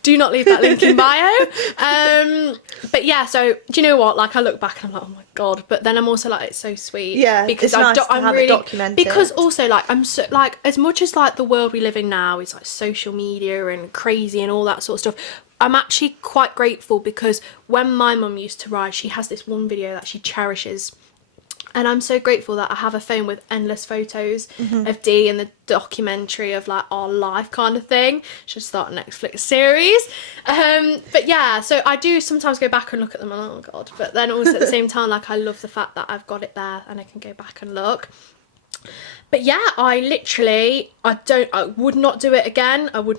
do not leave that link in bio. But yeah, so do you know what, like I look back and I'm like, oh my god, but then I'm also like, it's so sweet. Yeah, because it's nice to I'm have really it documented. Because also like I'm so like, as much as like the world we live in now is like social media and crazy and all that sort of stuff, I'm actually quite grateful, because when my mum used to ride, she has this one video that she cherishes, and I'm so grateful that I have a phone with endless photos of Dee and the documentary of like our life kind of thing. Should start a Netflix series. But yeah, so I do sometimes go back and look at them and oh god, but then also at the same time, like I love the fact that I've got it there and I can go back and look. But yeah, I would not do it again. I would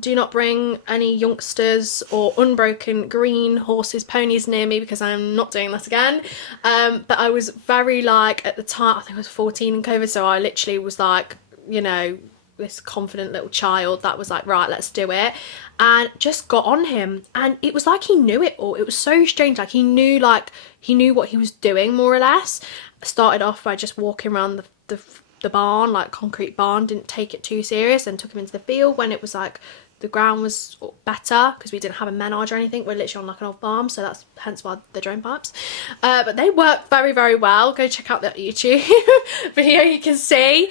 do not bring any youngsters or unbroken green horses, ponies near me, because I'm not doing that again. But I was very like, at the time, I think I was 14 in COVID, so I literally was like, you know, this confident little child that was like, right, let's do it. And just got on him, and it was like he knew it all. It was so strange, like he knew what he was doing, more or less. I started off by just walking around the barn, like concrete barn, didn't take it too serious, and took him into the field when it was like the ground was better, because we didn't have a menage or anything. We're literally on like an old farm, so that's hence why the drone pipes. But they work very, very well. Go check out that YouTube video, you can see.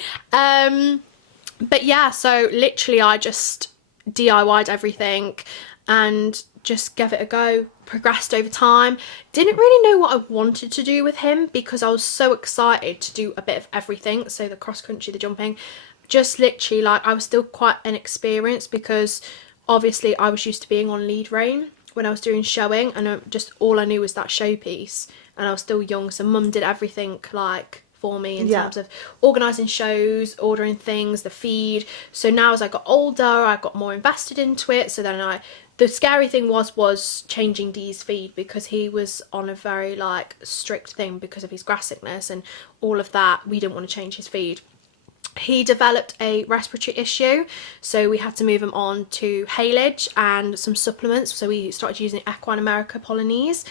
But yeah, so literally I just DIY'd everything and just gave it a go, progressed over time. Didn't really know what I wanted to do with him because I was so excited to do a bit of everything. So the cross country, the jumping, just literally like I was still quite inexperienced because obviously I was used to being on lead rein when I was doing showing, and just all I knew was that showpiece, and I was still young, so mum did everything like for me in terms of organising shows, ordering things, the feed. So now as I got older, I got more invested into it. So then the scary thing was changing Dee's feed because he was on a very like strict thing because of his grass sickness and all of that. We didn't want to change his feed. He developed a respiratory issue, so we had to move him on to haylage and some supplements. So we started using Equine America Polynese,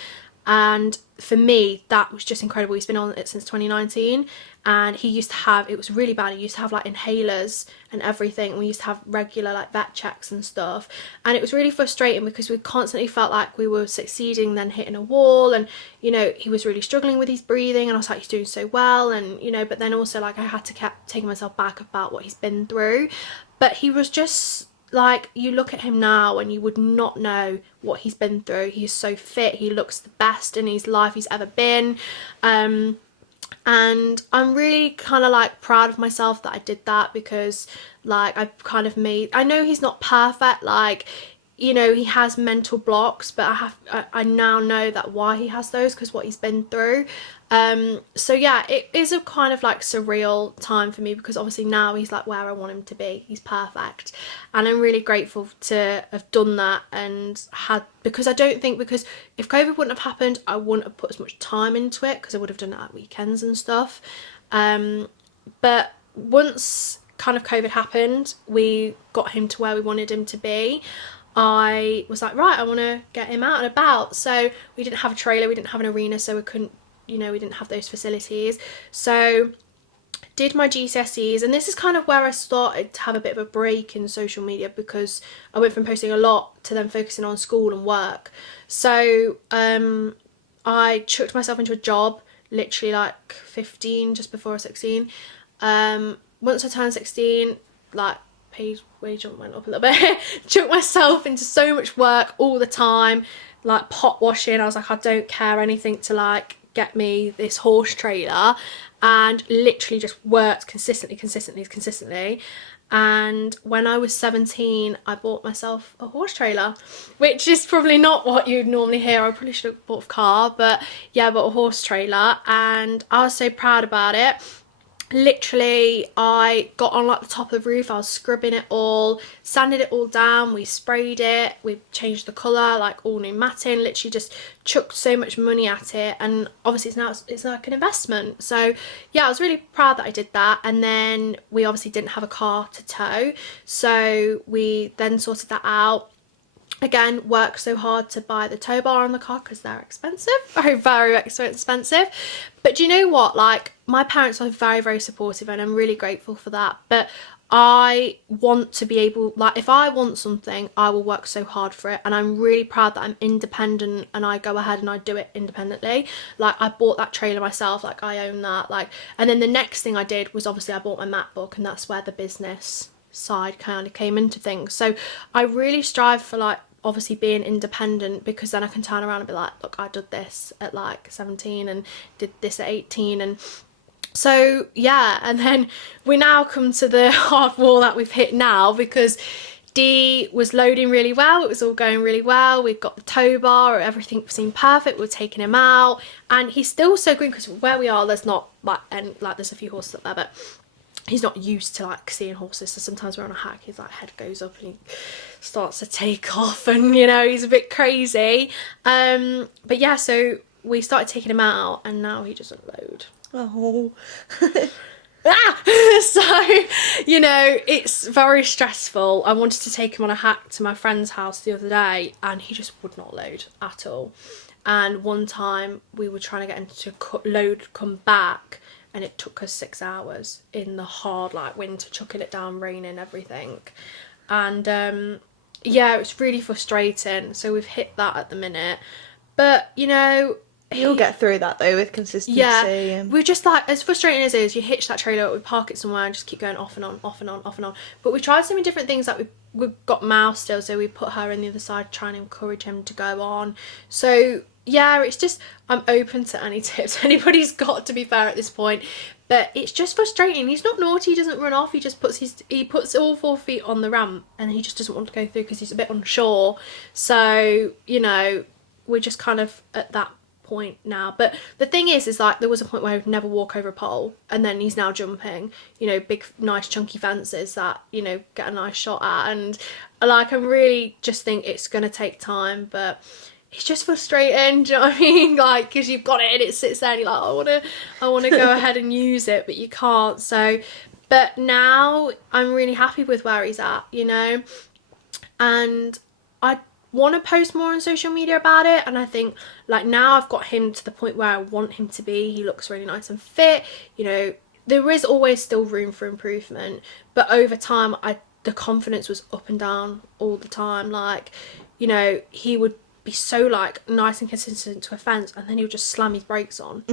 and for me that was just incredible. He's been on it since 2019, and he used to have, it was really bad, he used to have like inhalers and everything. We used to have regular like vet checks and stuff, and it was really frustrating because we constantly felt like we were succeeding then hitting a wall, and you know he was really struggling with his breathing, and I was like, he's doing so well, and you know, but then also like I had to keep taking myself back about what he's been through. But he was just like, you look at him now and you would not know what he's been through. He's so fit, he looks the best in his life he's ever been, and I'm really kind of like proud of myself that I did that, because like I've kind of made, I know he's not perfect, like, you know, he has mental blocks, but I now know that why he has those, because what he's been through. So yeah, it is a kind of like surreal time for me, because obviously now he's like where I want him to be. He's perfect, and I'm really grateful to have done that and had, because I don't think, because if COVID wouldn't have happened, I wouldn't have put as much time into it, because I would have done it at weekends and stuff. But once kind of COVID happened, we got him to where we wanted him to be. I was like, right, I want to get him out and about. So we didn't have a trailer, we didn't have an arena, so we couldn't, you know, we didn't have those facilities. So did my GCSEs, and this is kind of where I started to have a bit of a break in social media, because I went from posting a lot to then focusing on school and work. So I chucked myself into a job literally like 15, just before I was 16. Once I turned 16, like paid wage went up a little bit. Chucked myself into so much work all the time, like pot washing. I was like, I don't care, anything to like get me this horse trailer, and literally just worked consistently. And when I was 17, I bought myself a horse trailer, which is probably not what you'd normally hear. I probably should have bought a car, but yeah, I bought a horse trailer, and I was so proud about it. Literally, I got on like the top of the roof, I was scrubbing it all, sanded it all down, we sprayed it, we changed the colour, like all new matting, literally just chucked so much money at it, and obviously it's like an investment. So yeah, I was really proud that I did that. And then we obviously didn't have a car to tow, so we then sorted that out. Again, worked so hard to buy the tow bar on the car, because they're expensive, very expensive. But do you know what, like my parents are very, very supportive, and I'm really grateful for that. But I want to be able, like if I want something, I will work so hard for it, and I'm really proud that I'm independent and I go ahead and I do it independently. Like I bought that trailer myself, like I own that, like. And then the next thing I did was obviously I bought my MacBook, and that's where the business side kind of came into things. So I really strive for like obviously being independent, because then I can turn around and be like, look, I did this at like 17 and did this at 18. And so yeah, and then we now come to the hard wall that we've hit now, because D was loading really well, it was all going really well, we've got the tow bar, everything seemed perfect, we were taking him out, and he's still so green, because where we are there's not like, and like there's a few horses up there, but he's not used to like seeing horses, so sometimes we're on a hack, his like head goes up and he starts to take off, and you know, he's a bit crazy. But yeah, so we started taking him out, and now he doesn't load. Oh. So you know, it's very stressful. I wanted to take him on a hack to my friend's house the other day, and he just would not load at all. And one time we were trying to get him to load, come back, and it took us 6 hours in the hard like winter, chucking it down, raining, everything. And yeah, it was really frustrating. So we've hit that at the minute, but you know, You'll get through that though with consistency. Yeah, and... we're just like, as frustrating as it is, you hitch that trailer, we park it somewhere and just keep going off and on, off and on, off and on. But we tried so many different things. Like we've got Mouse still, so we put her on the other side, trying to encourage him to go on. So yeah, it's just, I'm open to any tips anybody's got, to be fair, at this point. But it's just frustrating. He's not naughty, he doesn't run off, he just puts all 4 feet on the ramp and he just doesn't want to go through because he's a bit unsure. So, you know, we're just kind of at that point now. But the thing is like, there was a point where I would never walk over a pole, and then he's now jumping, you know, big nice chunky fences that, you know, get a nice shot at. And like, I really just think it's gonna take time, but it's just frustrating, do you know what I mean? Like, because you've got it and it sits there and you're like, I want to go ahead and use it, but you can't. So, but now I'm really happy with where he's at, you know, and I want to post more on social media about it. And I think like now I've got him to the point where I want him to be. He looks really nice and fit, you know. There is always still room for improvement, but over time the confidence was up and down all the time. Like, you know, he would be so like nice and consistent to a fence, and then he would just slam his brakes on,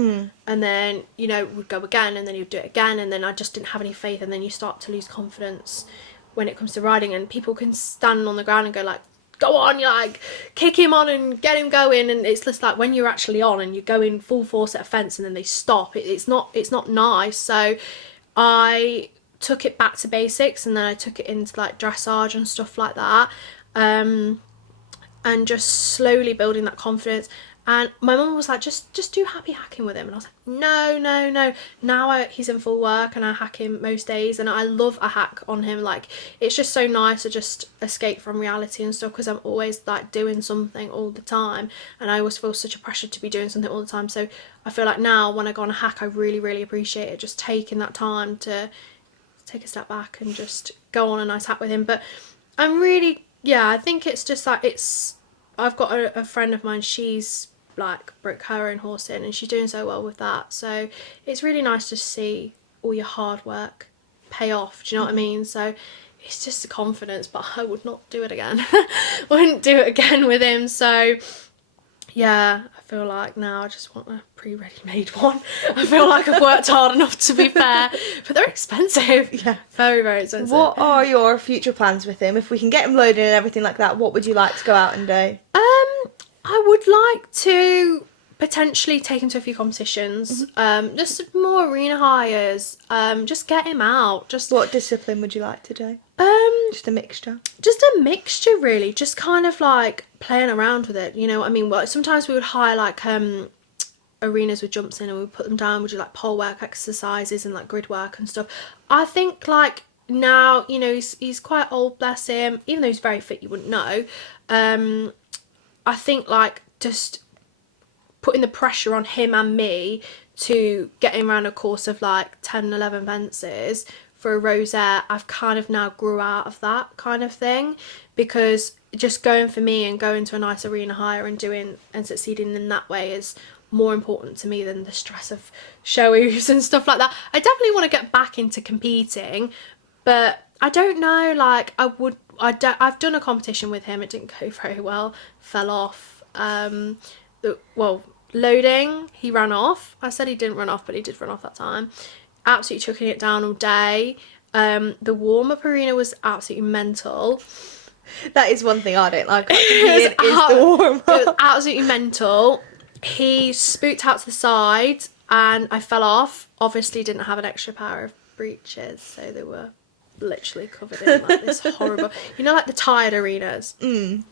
and then, you know, would go again, and then he would do it again, and then I just didn't have any faith. And then you start to lose confidence when it comes to riding, and people can stand on the ground and go like, go on, you like kick him on and get him going, and it's just like when you're actually on and you're going full force at a fence and then they stop, it's not nice. So I took it back to basics, and then I took it into like dressage and stuff like that, and just slowly building that confidence. And my mum was like, just do happy hacking with him. And I was like, no. Now he's in full work and I hack him most days, and I love a hack on him. Like, it's just so nice to just escape from reality and stuff, because I'm always like doing something all the time, and I always feel such a pressure to be doing something all the time. So I feel like now when I go on a hack, I really, really appreciate it, just taking that time to take a step back and just go on a nice hack with him. But I'm really, yeah, I think it's just like, I've got a friend of mine, she's like broke her own horse in, and she's doing so well with that. So it's really nice to see all your hard work pay off, do you know what I mean? So it's just the confidence, but I would not do it again. Wouldn't do it again with him. So yeah, I feel like now I just want a pre-ready-made one. I feel like I've worked hard enough, to be fair, but they're expensive. Yeah, very, very expensive. What are your future plans with him? If we can get him loaded and everything like that, what would you like to go out and do? I would like to potentially take him to a few competitions, just more arena hires, just get him out. Just what discipline would you like to do? Just a mixture. Just a mixture, really. Just kind of like playing around with it, you know what I mean? Well, sometimes we would hire like arenas with jumps in, and we would put them down, we do like pole work exercises and like grid work and stuff. I think like now, you know, he's quite old, bless him, even though he's very fit, you wouldn't know. I think like just putting the pressure on him and me to get him around a course of like 10, 11 fences for a rosette, I've kind of now grew out of that kind of thing, because just going for me and going to a nice arena hire and doing and succeeding in that way is more important to me than the stress of shows and stuff like that. I definitely want to get back into competing, but I don't know, like I've done a competition with him, it didn't go very well, fell off. Loading, he ran off. I said he didn't run off, but he did run off that time. Absolutely chucking it down all day. The warm-up arena was absolutely mental. That is one thing I don't like about competing, is the warm-up. It was absolutely mental. He spooked out to the side and I fell off. Obviously didn't have an extra pair of breeches, so they were literally covered in like this horrible, you know, like the tired arenas, and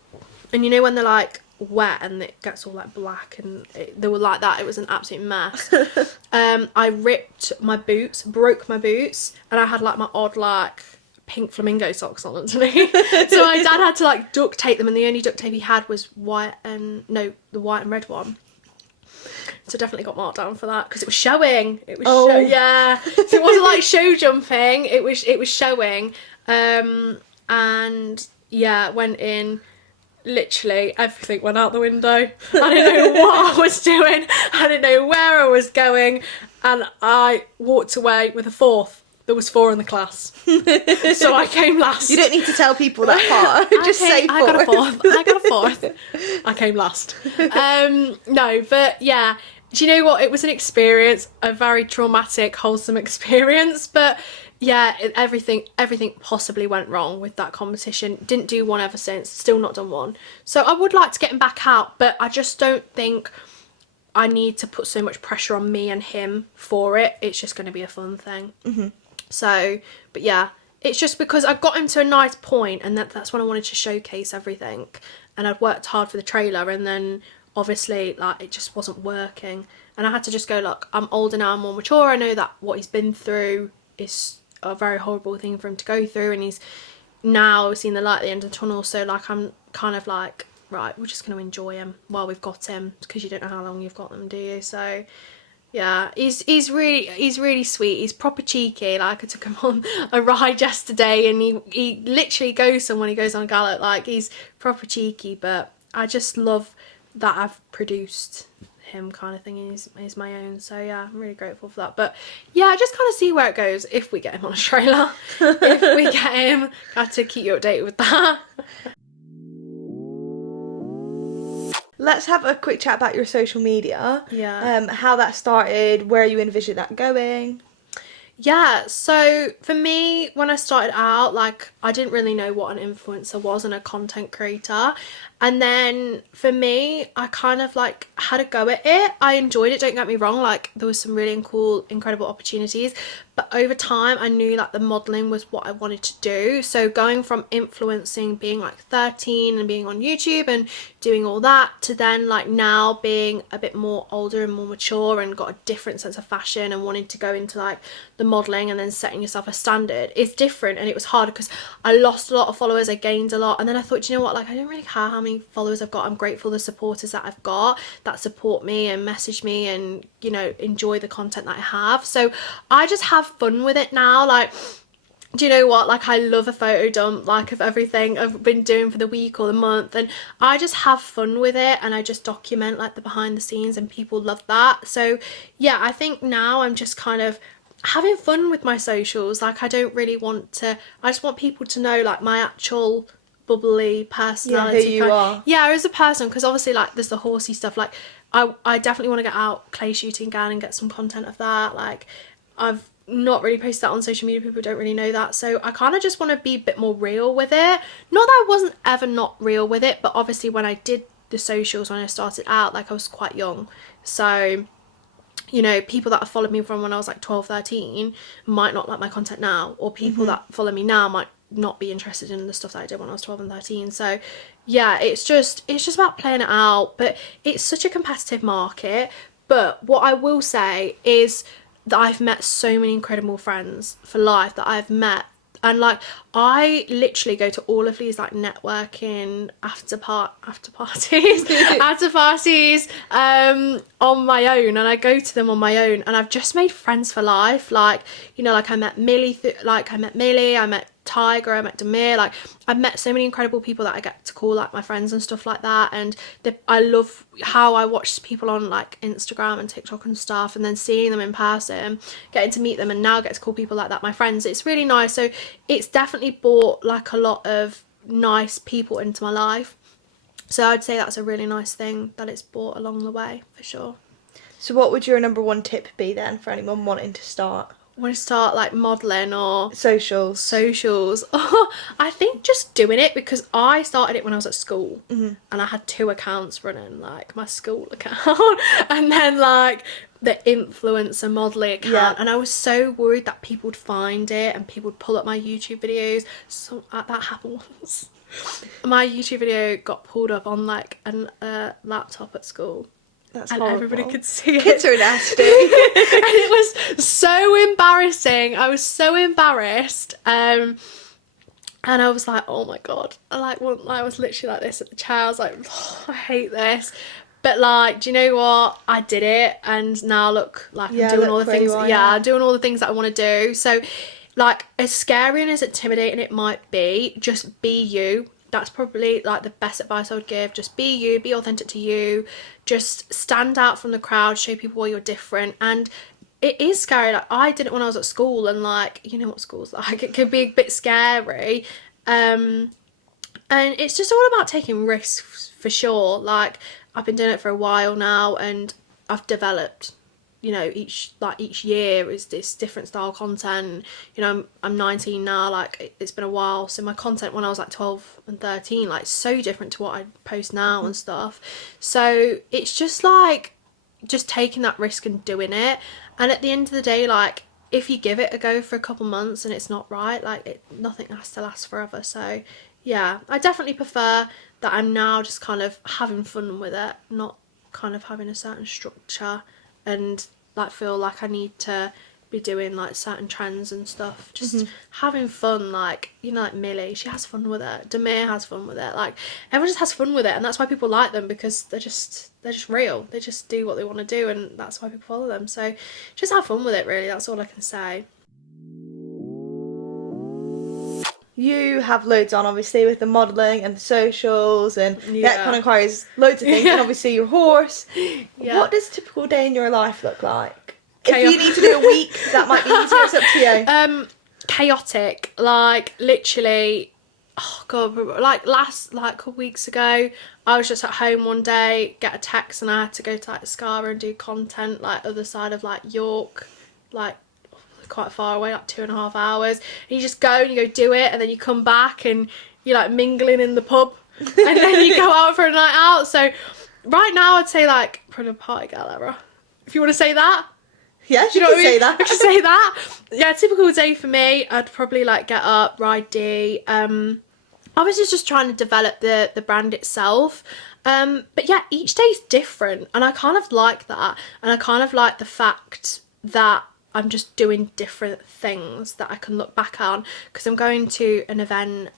you know when they're like wet and it gets all like black, and they were like that. It was an absolute mess. I ripped my boots, broke my boots, and I had like my odd like pink flamingo socks on underneath. So my dad had to like duct tape them, and the only duct tape he had was the white and red one. So definitely got marked down for that because it was showing. It was yeah. So it wasn't like show jumping. It was showing. And yeah, went in. Literally everything went out the window. I didn't know what I was doing. I didn't know where I was going, and I walked away with a fourth. there was 4 in the class. So I came last. You don't need to tell people that part. Just say 4. I got a 4th. I got a 4th. I came last. No, but yeah. Do you know what? It was an experience, a very traumatic, wholesome experience. But yeah, everything possibly went wrong with that competition. Didn't do one ever since. Still not done one. So I would like to get him back out, but I just don't think I need to put so much pressure on me and him for it. It's just going to be a fun thing. So, but yeah, it's just because I got him to a nice point, and that's when I wanted to showcase everything, and I'd worked hard for the trailer, and then obviously like it just wasn't working, and I had to just go, look, I'm older now, I'm more mature, I know that what he's been through is a very horrible thing for him to go through, and he's now seen the light at the end of the tunnel. So like I'm kind of like, right, we're just going to enjoy him while we've got him, because you don't know how long you've got them, do you? So yeah, he's really sweet. He's proper cheeky. Like I took him on a ride yesterday, and he literally goes somewhere when he goes on a gallop. Like he's proper cheeky, but I just love that I've produced him kind of thing. He's my own. So yeah, I'm really grateful for that. But yeah, I just kind of see where it goes if we get him on a trailer. If we get him, I have to keep you updated with that. Let's have a quick chat about your social media. Yeah. How that started, where you envision that going. Yeah, so for me, when I started out, like, I didn't really know what an influencer was and a content creator. And then for me, I kind of like had a go at it. I enjoyed it, don't get me wrong, like there was some really cool, incredible opportunities. But over time, I knew like the modelling was what I wanted to do. So going from influencing, being like 13 and being on YouTube and doing all that, to then like now being a bit more older and more mature and got a different sense of fashion and wanting to go into like the modelling and then setting yourself a standard, is different. And it was hard because I lost a lot of followers, I gained a lot, and then I thought, you know what, like I don't really care how many followers I've got. I'm grateful the supporters that I've got that support me and message me and, you know, enjoy the content that I have. So I just have fun with it now. Like, do you know what, like I love a photo dump, like of everything I've been doing for the week or the month, and I just have fun with it, and I just document like the behind the scenes, and people love that. So yeah, I think now I'm just kind of having fun with my socials. Like I don't really want to, I just want people to know like my actual bubbly personality. Yeah, who you are. Yeah, as a person, because obviously like there's the horsey stuff. Like I definitely want to get out clay shooting again and get some content of that. Like I've not really posted that on social media, people don't really know that, so I kind of just want to be a bit more real with it. Not that I wasn't ever not real with it, but obviously when I did the socials when I started out, like I was quite young, so you know, people that have followed me from when I was like 12, 13 might not like my content now, or people that follow me now might not be interested in the stuff that I did when I was 12 and 13. So yeah, it's just about playing it out. But it's such a competitive market. But what I will say is that I've met so many incredible friends for life that I've met, and like I literally go to all of these like networking after parties on my own, and I go to them on my own, and I've just made friends for life. Like, you know, like I met Millie, I met Tiger, I met Demir, like I've met so many incredible people that I get to call like my friends and stuff like that. And I love how I watch people on like Instagram and TikTok and stuff, and then seeing them in person, getting to meet them, and now get to call people like that my friends. It's really nice. So it's definitely brought like a lot of nice people into my life, so I'd say that's a really nice thing that it's brought along the way, for sure. So what would your number one tip be then for anyone wanting to start? Want to start like modelling or socials? Oh, I think just doing it, because I started it when I was at school, and I had 2 accounts running, like my school account and then like the influencer modelling account, and I was so worried that people would find it and people would pull up my YouTube videos. So that happened once. My YouTube video got pulled up on like a laptop at school. That's and horrible. Everybody could see it. Kids are nasty. And it was so embarrassing. I was so embarrassed. And I was like, oh my god. I was literally like this at the chair. I was like, oh, I hate this. But like, do you know what? I did it, and now look, like I'm doing all the things. I'm doing all the things that I want to do. So like, as scary and as intimidating it might be, just be you. That's probably like the best advice I would give. Just be you, be authentic to you, just stand out from the crowd, show people why you're different, and it is scary. Like, I did it when I was at school, and like, you know what school's like, it could be a bit scary. And it's just all about taking risks, for sure. Like, I've been doing it for a while now, and I've developed, you know, each year is this different style content. You know, I'm 19 now, like, it's been a while, so my content when I was like 12 and 13, like, so different to what I post now and stuff. So it's just like, just taking that risk and doing it. And at the end of the day, like, if you give it a go for a couple months and it's not right, like, nothing has to last forever. So yeah, I definitely prefer that I'm now just kind of having fun with it, not kind of having a certain structure and like feel like I need to be doing like certain trends and stuff. Just having fun, like, you know, like Millie, she has fun with it, Demir has fun with it, like, everyone just has fun with it, and that's why people like them, because they're just real, they just do what they want to do, and that's why people follow them. So just have fun with it, really, that's all I can say. You have loads on, obviously, with the modelling and the socials and the Yeah. Equine Enquires, loads of things, Yeah. and obviously your horse. Yeah. What does a typical day in your life look like? Chaos. If you need to do a week, that might be easier, it's up to you. Chaotic, like, literally, oh god, like a couple weeks ago, I was just at home one day, get a text, and I had to go to like Scara and do content like other side of like York, like quite far away, like 2.5 hours, and you just go and you go do it, and then you come back and you're like mingling in the pub and then you go out for a night out. So right now I'd say like probably a party girl era, if you want to say that. Yes, You know can what I mean? say that. I can say that. Yeah, typical day for me, I'd probably like get up, ride D. I was just trying to develop the brand itself. But yeah, each day's different, and I kind of like that, and I kind of like the fact that I'm just doing different things that I can look back on, because I'm going to an event,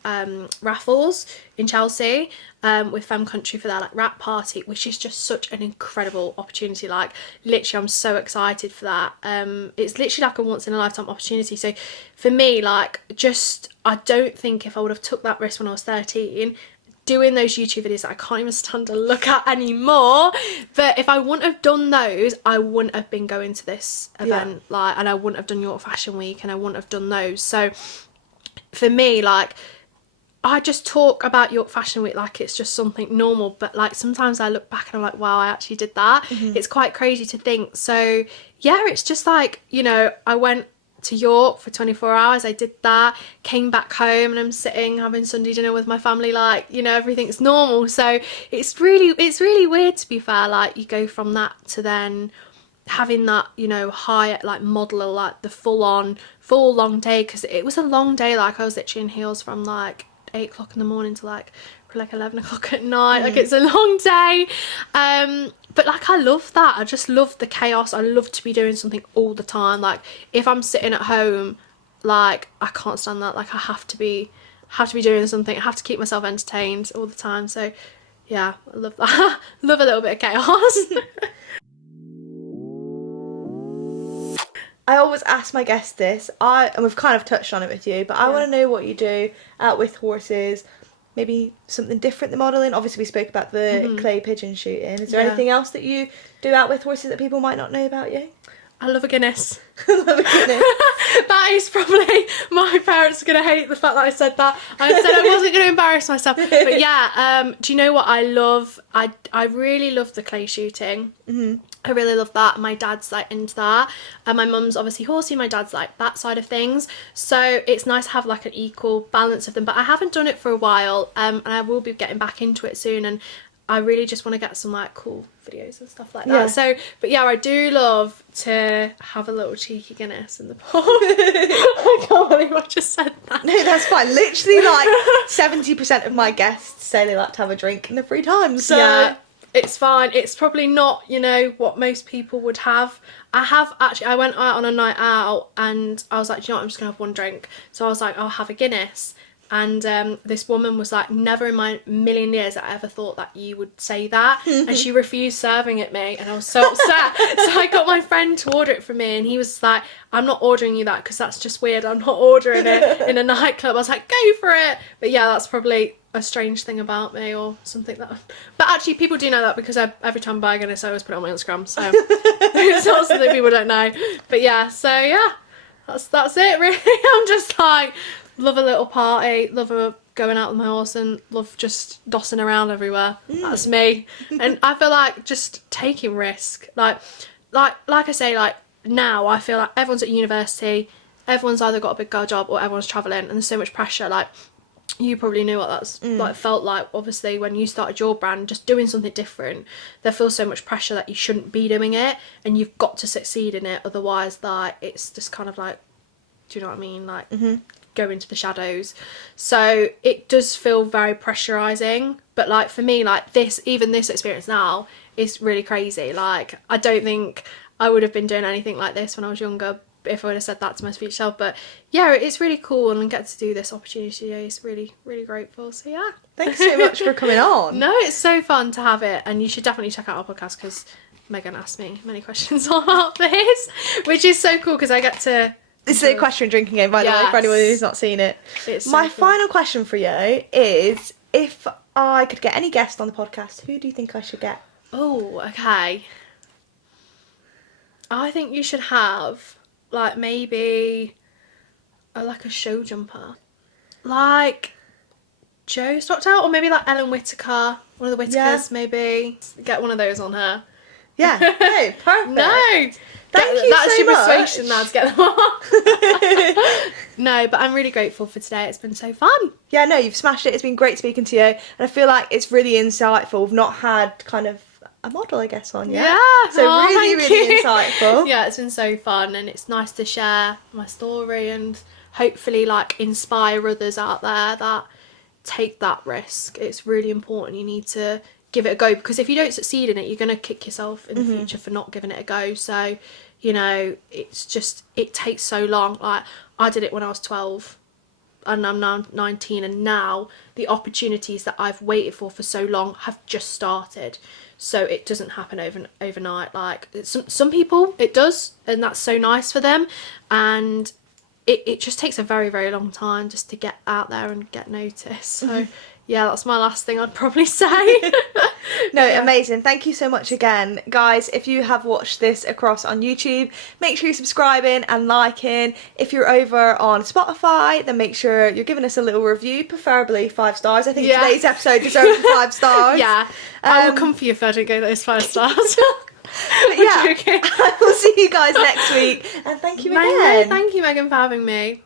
Raffles in Chelsea, with Femme Country for their like rap party, which is just such an incredible opportunity. Like, literally, I'm so excited for that. It's literally like a once in a lifetime opportunity. So for me, like, just, I don't think if I would have took that risk when I was 13, doing those YouTube videos that I can't even stand to look at anymore, but if I wouldn't have done those, I wouldn't have been going to this event, like, and I wouldn't have done York Fashion Week, and I wouldn't have done those. So for me, like, I just talk about York Fashion Week like it's just something normal, but like sometimes I look back and I'm like, wow, I actually did that. It's quite crazy to think. So yeah, it's just like, you know, I went to York for 24 hours, I did that, came back home, and I'm sitting having Sunday dinner with my family, like, you know, everything's normal. So it's really weird, to be fair. Like, you go from that to then having that, you know, high like model, like the full long day, because it was a long day. Like, I was literally in heels from like 8 o'clock in the morning to like 11 o'clock at night. Like, it's a long day. But like, I love that. I just love the chaos. I love to be doing something all the time. Like, if I'm sitting at home, like, I can't stand that. Like, I have to be doing something. I have to keep myself entertained all the time. So yeah, I love that. Love a little bit of chaos. I always ask my guests this, and we've kind of touched on it with you, but I want to know what you do out with horses, maybe something different than modelling. Obviously, we spoke about the clay pigeon shooting. Is there anything else that you do out with horses that people might not know about you? I love a Guinness. Love a Guinness. That is probably, my parents are going to hate the fact that I said that. I said I wasn't going to embarrass myself. But yeah, do you know what I love? I really love the clay shooting. I really love that. My dad's like into that, and my mum's obviously horsey, my dad's like that side of things, so it's nice to have like an equal balance of them. But I haven't done it for a while, and I will be getting back into it soon, and I really just want to get some like cool videos and stuff like that. So, but yeah, I do love to have a little cheeky Guinness in the pot. I can't believe I just said that. No, that's fine. Literally, like 70% of my guests say they like to have a drink in their free time. So yeah, it's fine. It's probably not, you know, what most people would have. I went out on a night out, and I was like, do you know what, I'm just gonna have one drink. So I was like, I'll have a Guinness. And this woman was like, never in my million years that I ever thought that you would say that. And she refused serving it me, and I was so upset. So I got my friend to order it for me, and he was like, I'm not ordering you that because that's just weird. I'm not ordering it in a nightclub. I was like, go for it. But yeah, that's probably a strange thing about me or something that. But actually, people do know that because every time I buy a Guinness, I always put it on my Instagram. So it's not something people don't know. But yeah, so yeah, that's it really. I'm just like love a little party, love going out with my horse, and love just dossing around everywhere. That's me. And I feel like just taking risk. Like I say, like now I feel like everyone's at university. Everyone's either got a big girl job or everyone's travelling, and there's so much pressure. Like, you probably knew what that's like felt like, obviously, when you started your brand, just doing something different. There feels so much pressure that you shouldn't be doing it, and you've got to succeed in it. Otherwise, like, it's just kind of like, do you know what I mean? Like, go into the shadows. So it does feel very pressurizing. But like for me, like this experience now is really crazy. Like, I don't think I would have been doing anything like this when I was younger if I would have said that to my future self. But yeah, it's really cool, and get to do this opportunity. It's really, really grateful. So yeah, thanks so much for coming on. No, it's so fun to have it, and you should definitely check out our podcast because Megan asked me many questions about this, which is so cool because I get to. This is a equestrian drinking game, by the way, for anyone who's not seen it. It's so my cool. final question for you is, if I could get any guest on the podcast, who do you think I should get? Oh, okay. I think you should have like maybe like a show jumper, like Joe Stockdale, or maybe like Ellen Whitaker, one of the Whitakers, maybe get one of those on her. Yeah, no, perfect. No, thank you that's so your much. persuasion now to get them on. No, but I'm really grateful for today. It's been so fun. Yeah, no, you've smashed it. It's been great speaking to you, and I feel like it's really insightful. We've not had kind of a model, I guess, on yet. Yeah. So really, thank really you. insightful. Yeah, it's been so fun, and it's nice to share my story and hopefully like inspire others out there that take that risk. It's really important. You need to give it a go, because if you don't succeed in it, you're going to kick yourself in the future for not giving it a go. So, you know, it's just, it takes so long. Like, I did it when I was 12 and I'm now 19, and now the opportunities that I've waited for so long have just started. So it doesn't happen overnight. Like, some people it does, and that's so nice for them, and it just takes a very, very long time just to get out there and get noticed. So yeah, that's my last thing I'd probably say. No, Yeah. amazing. Thank you so much again. Guys, if you have watched this across on YouTube, make sure you're subscribing and liking. If you're over on Spotify, then make sure you're giving us a little review, preferably 5 stars. I think today's episode deserves 5 stars. Yeah, I will come for you if I don't get those 5 stars. But yeah, I will see you guys next week. And thank you again. Thank you, Megan, for having me.